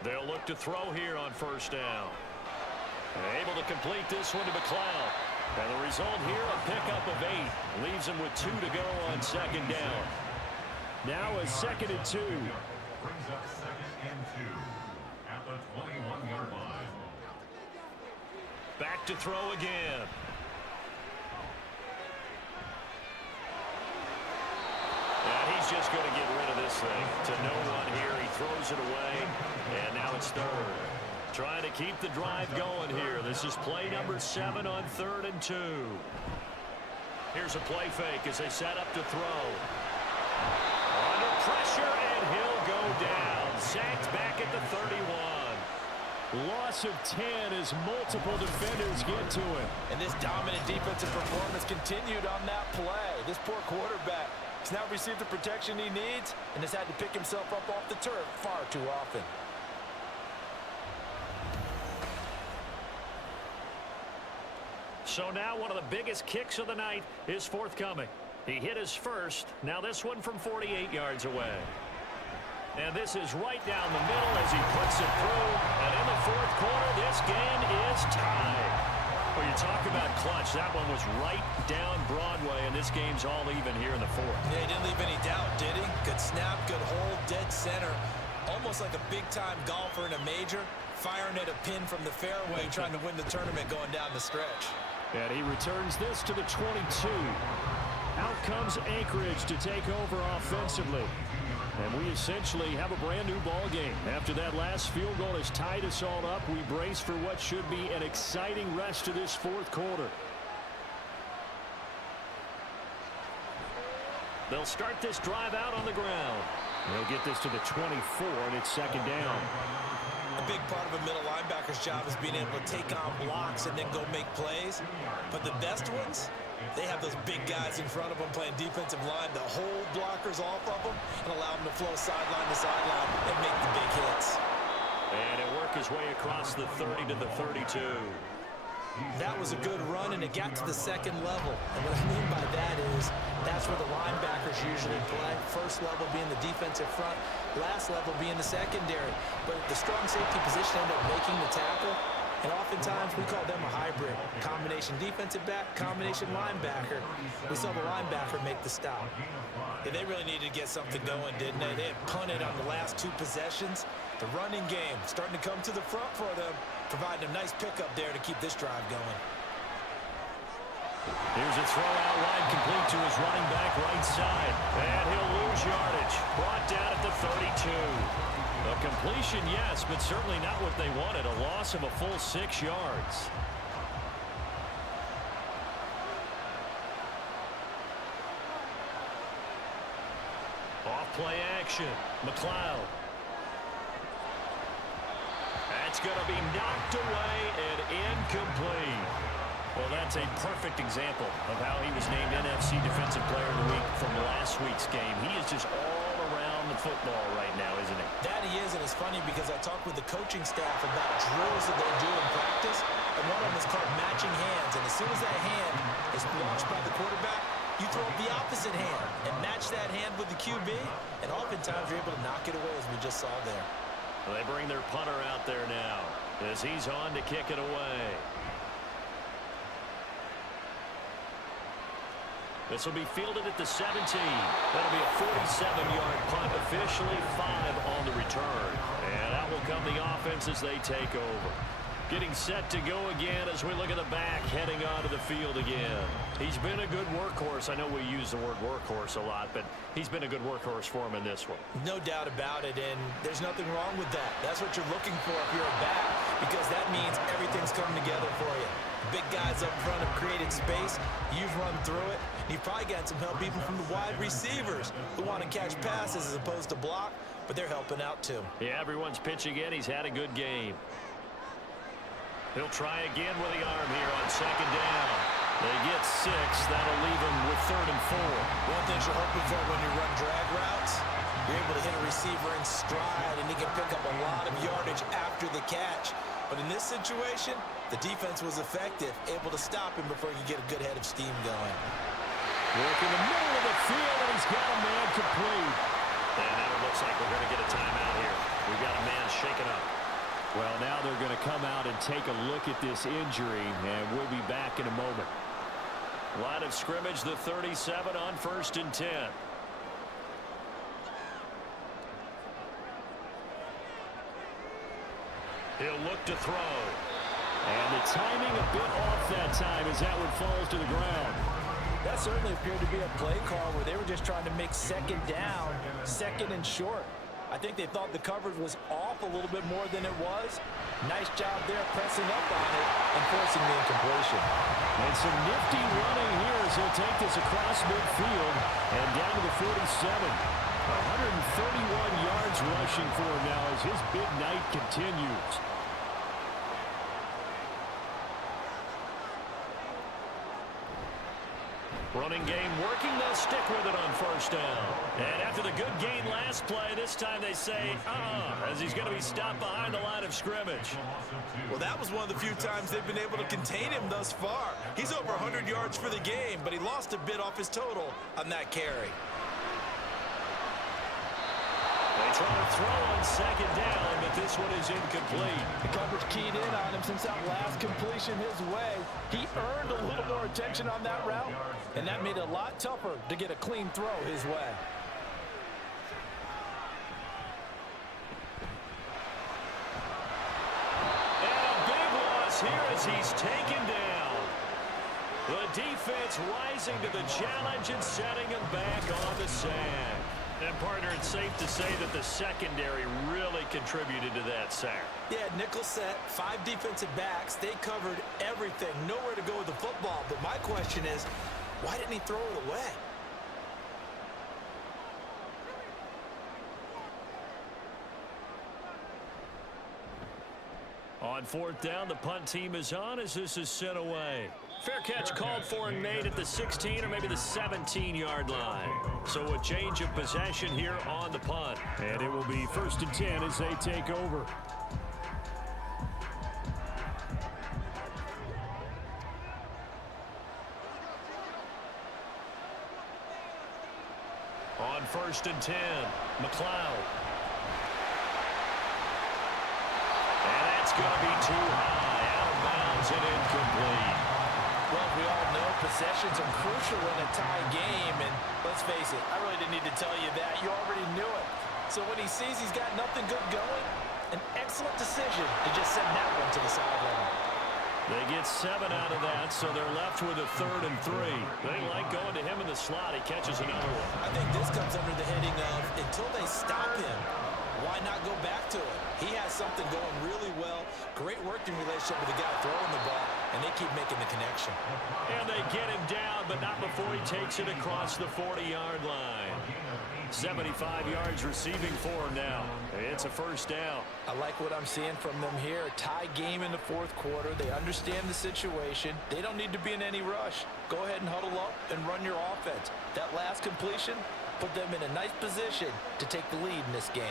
They'll look to throw here on 1st down. Able to complete this one to McLeod. And the result here, a pickup of 8. Leaves him with 2 to go on 2nd down. Now a 2nd and 2. Brings up 2nd and 2 at the 21-yard line. Back to throw again. And he's just going to get rid of this thing. To no one here. He throws it away. And now it's 3rd. Trying to keep the drive going here. This is play number 7 on 3rd and 2. Here's a play fake as they set up to throw. Under pressure, and he'll go down. Sacked back at the 31. Loss of 10 as multiple defenders get to him. And this dominant defensive performance continued on that play. This poor quarterback has now received the protection he needs and has had to pick himself up off the turf far too often. So now one of the biggest kicks of the night is forthcoming. He hit his first. Now this one from 48 yards away. And this is right down the middle as he puts it through. And in the 4th quarter, this game is tied. Well, you talk about clutch. That one was right down Broadway, and this game's all even here in the 4th. Yeah, he didn't leave any doubt, did he? Good snap, good hold, dead center. Almost like a big-time golfer in a major, firing at a pin from the fairway, trying to win the tournament going down the stretch. And he returns this to the 22. Out comes Anchorage to take over offensively. And we essentially have a brand new ball game. After that last field goal has tied us all up, we brace for what should be an exciting rest to this 4th quarter. They'll start this drive out on the ground. They'll get this to the 24, and it's 2nd down. A big part of a middle linebacker's job is being able to take on blocks and then go make plays. But the best ones, they have those big guys in front of them playing defensive line to hold blockers off of them and allow them to flow sideline to sideline and make the big hits. And he'll work his way across the 30 to the 32. That was a good run, and it got to the second level. And what I mean by that is that's where the linebackers usually play. First level being the defensive front, last level being the secondary. But the strong safety position ended up making the tackle. And oftentimes we call them a hybrid. Combination defensive back, combination linebacker. We saw the linebacker make the stop. Yeah, they really needed to get something going, didn't they? They had punted on the last 2 possessions. The running game starting to come to the front for them, providing a nice pickup there to keep this drive going. Here's a throw out wide, complete to his running back right side. And he'll lose yardage. Brought down at the 32. A completion, yes, but certainly not what they wanted. A loss of a full 6 yards. Off play action. McLeod. That's going to be knocked away and incomplete. Well, that's a perfect example of how he was named NFC Defensive Player of the Week from last week's game. He is just all around the football right now, isn't he? That he is, and it's funny because I talked with the coaching staff about drills that they do in practice, and one of them is called matching hands. And as soon as that hand is launched by the quarterback, you throw up the opposite hand and match that hand with the QB, and oftentimes you're able to knock it away, as we just saw there. Well, they bring their punter out there now as he's on to kick it away. This will be fielded at the 17. That'll be a 47-yard punt, officially 5 on the return. And out will come the offense as they take over. Getting set to go again as we look at the back, heading onto the field again. He's been a good workhorse. I know we use the word workhorse a lot, but he's been a good workhorse for him in this one. No doubt about it, and there's nothing wrong with that. That's what you're looking for if you're a back, because that means everything's coming together for you. Big guys up front have created space. You've run through it. You've probably gotten some help even from the wide receivers who want to catch passes as opposed to block, but they're helping out too. Yeah, everyone's pitching in. He's had a good game. He'll try again with the arm here on second down. They get 6. That'll leave him with 3rd and 4. One thing you're hoping for when you run drag routes, you're able to hit a receiver in stride, and he can pick up a lot of yardage after the catch. But in this situation, the defense was effective, able to stop him before he could get a good head of steam going. Work in the middle of the field, and he's got a man complete. And now it looks like we're going to get a timeout here. We've got a man shaken up. Well, now they're going to come out and take a look at this injury, and we'll be back in a moment. Line of scrimmage, the 37 on 1st and 10. He'll look to throw. And the timing a bit off that time as that one falls to the ground. That certainly appeared to be a play call where they were just trying to make second down, second and short. I think they thought the coverage was off a little bit more than it was. Nice job there pressing up on it and forcing the incompletion. And some nifty running here as he'll take this across midfield and down to the 47. 131 yards rushing for him now as his big night continues. Running game working, they'll stick with it on 1st down. And after the good gain last play, this time they say, as he's going to be stopped behind the line of scrimmage. Well, that was one of the few times they've been able to contain him thus far. He's over 100 yards for the game, but he lost a bit off his total on that carry. They try to throw on second down, but this one is incomplete. The coverage keyed in on him since that last completion his way. He earned a little more attention on that route, and that made it a lot tougher to get a clean throw his way. And a big loss here as he's taken down. The defense rising to the challenge and setting him back on the sack. And, partner, it's safe to say that the secondary really contributed to that sack. Yeah, nickel set, 5 defensive backs. They covered everything. Nowhere to go with the football. But my question is, why didn't he throw it away? On 4th down, the punt team is on as this is sent away. Fair catch called for and made at the 16 or maybe the 17-yard line. So a change of possession here on the punt. And it will be 1st and 10 as they take over. On 1st and 10, McLeod. And that's going to be too high. Out of bounds and incomplete. Well, we all know possessions are crucial in a tie game, and let's face it, I really didn't need to tell you that. You already knew it. So when he sees he's got nothing good going, an excellent decision to just send that one to the sideline. They get 7 out of that, so they're left with a 3rd and 3. They like going to him in the slot. He catches another one. I think this comes under the heading of until they stop him, why not go back to it? He has something going really well. Great working relationship with the guy throwing the ball, and they keep making the connection. And they get him down, but not before he takes it across the 40-yard line. 75 yards receiving for him now. It's a 1st down. I like what I'm seeing from them here. A tie game in the 4th quarter. They understand the situation. They don't need to be in any rush. Go ahead and huddle up and run your offense. That last completion put them in a nice position to take the lead in this game.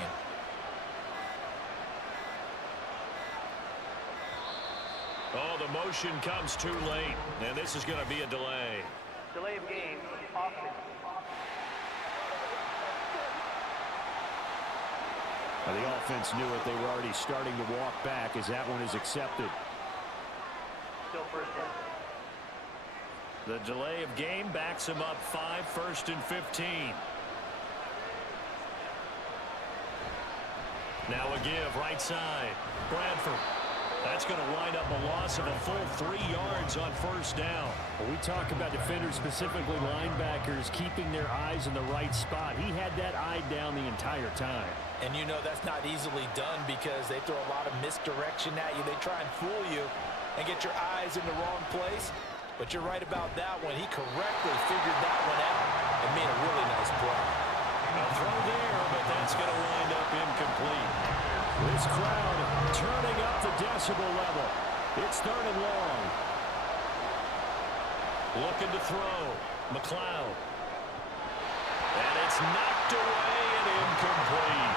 Oh, the motion comes too late, and this is going to be a delay. Delay of game, offense. The offense knew it. They were already starting to walk back as that one is accepted. Still 1st down. The delay of game backs him up 5, 1st and 15. Now a give, right side. Bradford. That's going to wind up a loss of a full 3 yards on 1st down. When we talk about defenders, specifically linebackers, keeping their eyes in the right spot. He had that eye down the entire time. And you know that's not easily done because they throw a lot of misdirection at you. They try and fool you and get your eyes in the wrong place. But you're right about that one. He correctly figured that one out and made a really nice play. A throw there, but that's going to wind up incomplete. This crowd turning up the decibel level. It's 3rd and long. Looking to throw. McLeod. And it's knocked away and incomplete.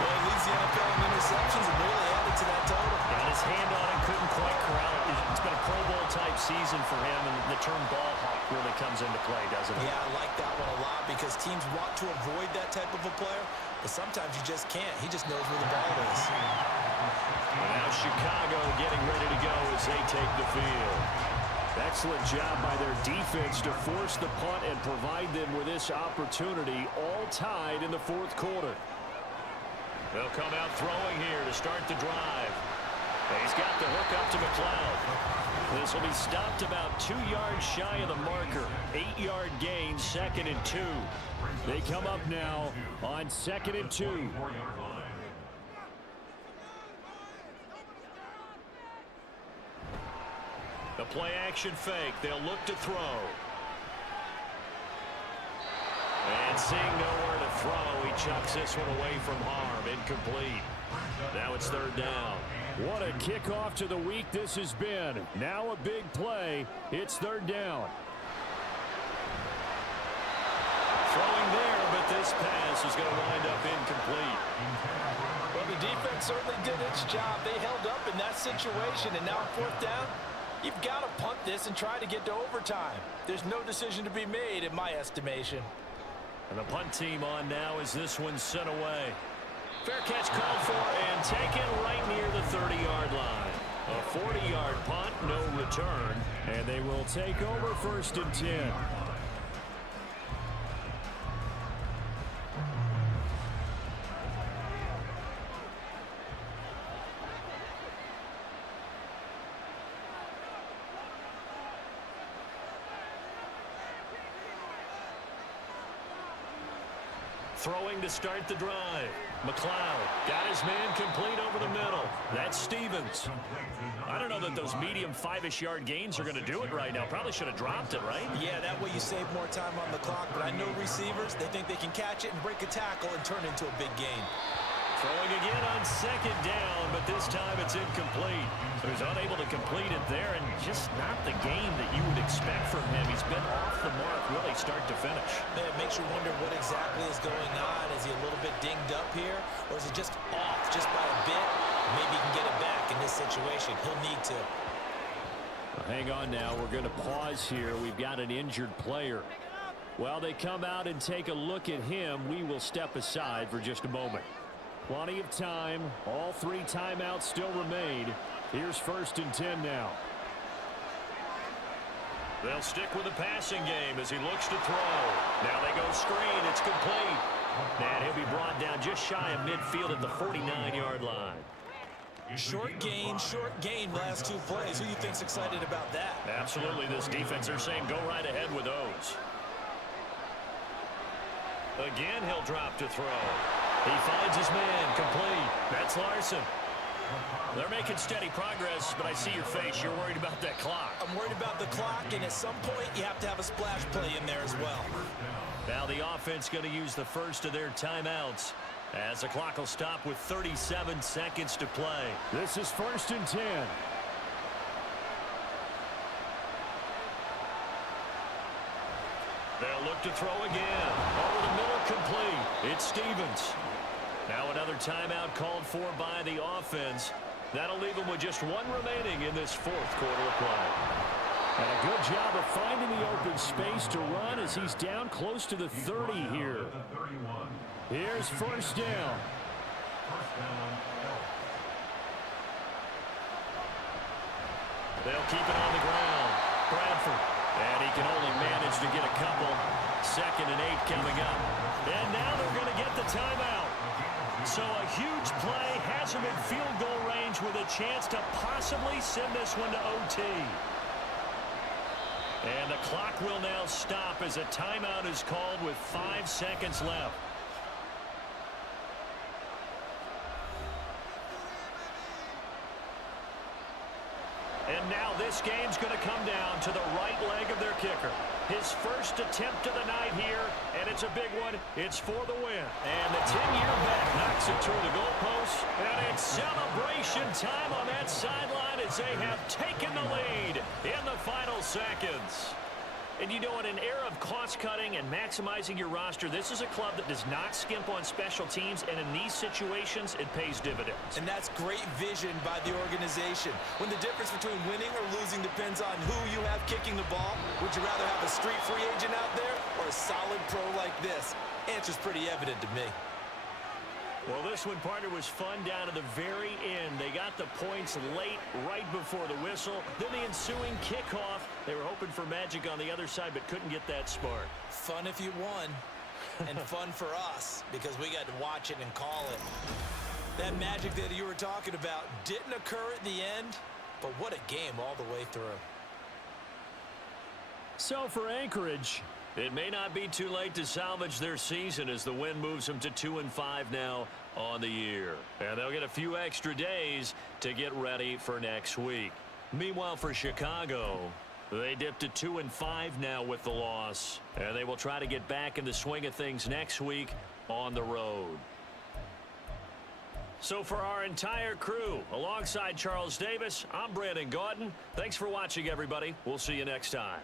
Well, he leads the NFL in interceptions and really added to that total. Got his hand on it, couldn't quite corral it. It's been a Pro Bowl type season for him, and the term ball hawk really comes into play, doesn't it? Yeah, I like that one a lot because teams want to avoid that type of a player, but sometimes you just can't. He just knows where the ball is. And now Chicago getting ready to go as they take the field. Excellent job by their defense to force the punt and provide them with this opportunity, all tied in the 4th quarter. They'll come out throwing here to start the drive. He's got the hook up to McLeod. This will be stopped about 2 yards shy of the marker. 8-yard gain, 2nd and 2. They come up now on 2nd and 2. The play action fake. They'll look to throw. And seeing nowhere to throw, he chucks this one away from harm. Incomplete. Now it's 3rd down. What a kickoff to the week this has been. Now a big play. It's 3rd down. Throwing there, but this pass is going to wind up incomplete. Well, the defense certainly did its job. They held up in that situation, and now on 4th down, you've got to punt this and try to get to overtime. There's no decision to be made in my estimation. And the punt team on now as this one's sent away. Fair catch called for and taken right near the 30-yard line. A 40-yard punt, no return. And they will take over 1st and 10. Throwing to start the drive. McLeod got his man complete over the middle. That's Stevens. I don't know that those medium 5-ish yard gains are going to do it right now. Probably should have dropped it, right? Yeah, that way you save more time on the clock. But I know receivers, they think they can catch it and break a tackle and turn into a big gain. Throwing again on 2nd down, but this time it's incomplete. So he's unable to complete it there, and just not the game that you would expect from him. He's been off the mark really start to finish. Man, it makes you wonder what exactly is going on. Is he a little bit dinged up here, or is it just off just by a bit? Maybe he can get it back in this situation. He'll need to. Hang on now. We're going to pause here. We've got an injured player. While they come out and take a look at him, we will step aside for just a moment. Plenty of time. All 3 timeouts still remain. Here's 1st and 10 now. They'll stick with the passing game as he looks to throw. Now they go screen. It's complete. And he'll be brought down just shy of midfield at the 49-yard line. Short gain last 2 plays. Who do you think's excited about that? Absolutely. This defense, they're saying go right ahead with those. Again, he'll drop to throw. He finds his man. Complete. That's Larson. They're making steady progress, but I see your face. You're worried about that clock. I'm worried about the clock, and at some point, you have to have a splash play in there as well. Now the offense going to use the first of their timeouts as the clock will stop with 37 seconds to play. This is 1st and 10. They'll look to throw again. Over the middle, complete. It's Stevens. Now another timeout called for by the offense. That'll leave them with just 1 remaining in this 4th quarter of play. And a good job of finding the open space to run as he's down close to the 30 here. Here's 1st down. They'll keep it on the ground. Bradford. And he can only manage to get a couple. 2nd and 8 coming up. And now they're going to get the timeout. So a huge play has him in field goal range with a chance to possibly send this one to OT. And the clock will now stop as a timeout is called with 5 seconds left. And now this game's going to come down to the right leg of their kicker. His first attempt of the night here, and it's a big one. It's for the win. And the 10-year vet knocks it through the goalpost. And it's celebration time on that sideline as they have taken the lead in the final seconds. And you know, in an era of cost-cutting and maximizing your roster, this is a club that does not skimp on special teams, and in these situations, it pays dividends. And that's great vision by the organization. When the difference between winning or losing depends on who you have kicking the ball, would you rather have a street free agent out there or a solid pro like this? Answer's pretty evident to me. Well, this one, partner, was fun down to the very end. They got the points late, right before the whistle. Then the ensuing kickoff. They were hoping for magic on the other side, but couldn't get that spark. Fun if you won, and fun for us, because we got to watch it and call it. That magic that you were talking about didn't occur at the end, but what a game all the way through. So for Anchorage, it may not be too late to salvage their season as the win moves them to 2-5 now on the year. And they'll get a few extra days to get ready for next week. Meanwhile, for Chicago, they dipped to 2-5 now with the loss. And they will try to get back in the swing of things next week on the road. So for our entire crew, alongside Charles Davis, I'm Brandon Gaudin. Thanks for watching, everybody. We'll see you next time.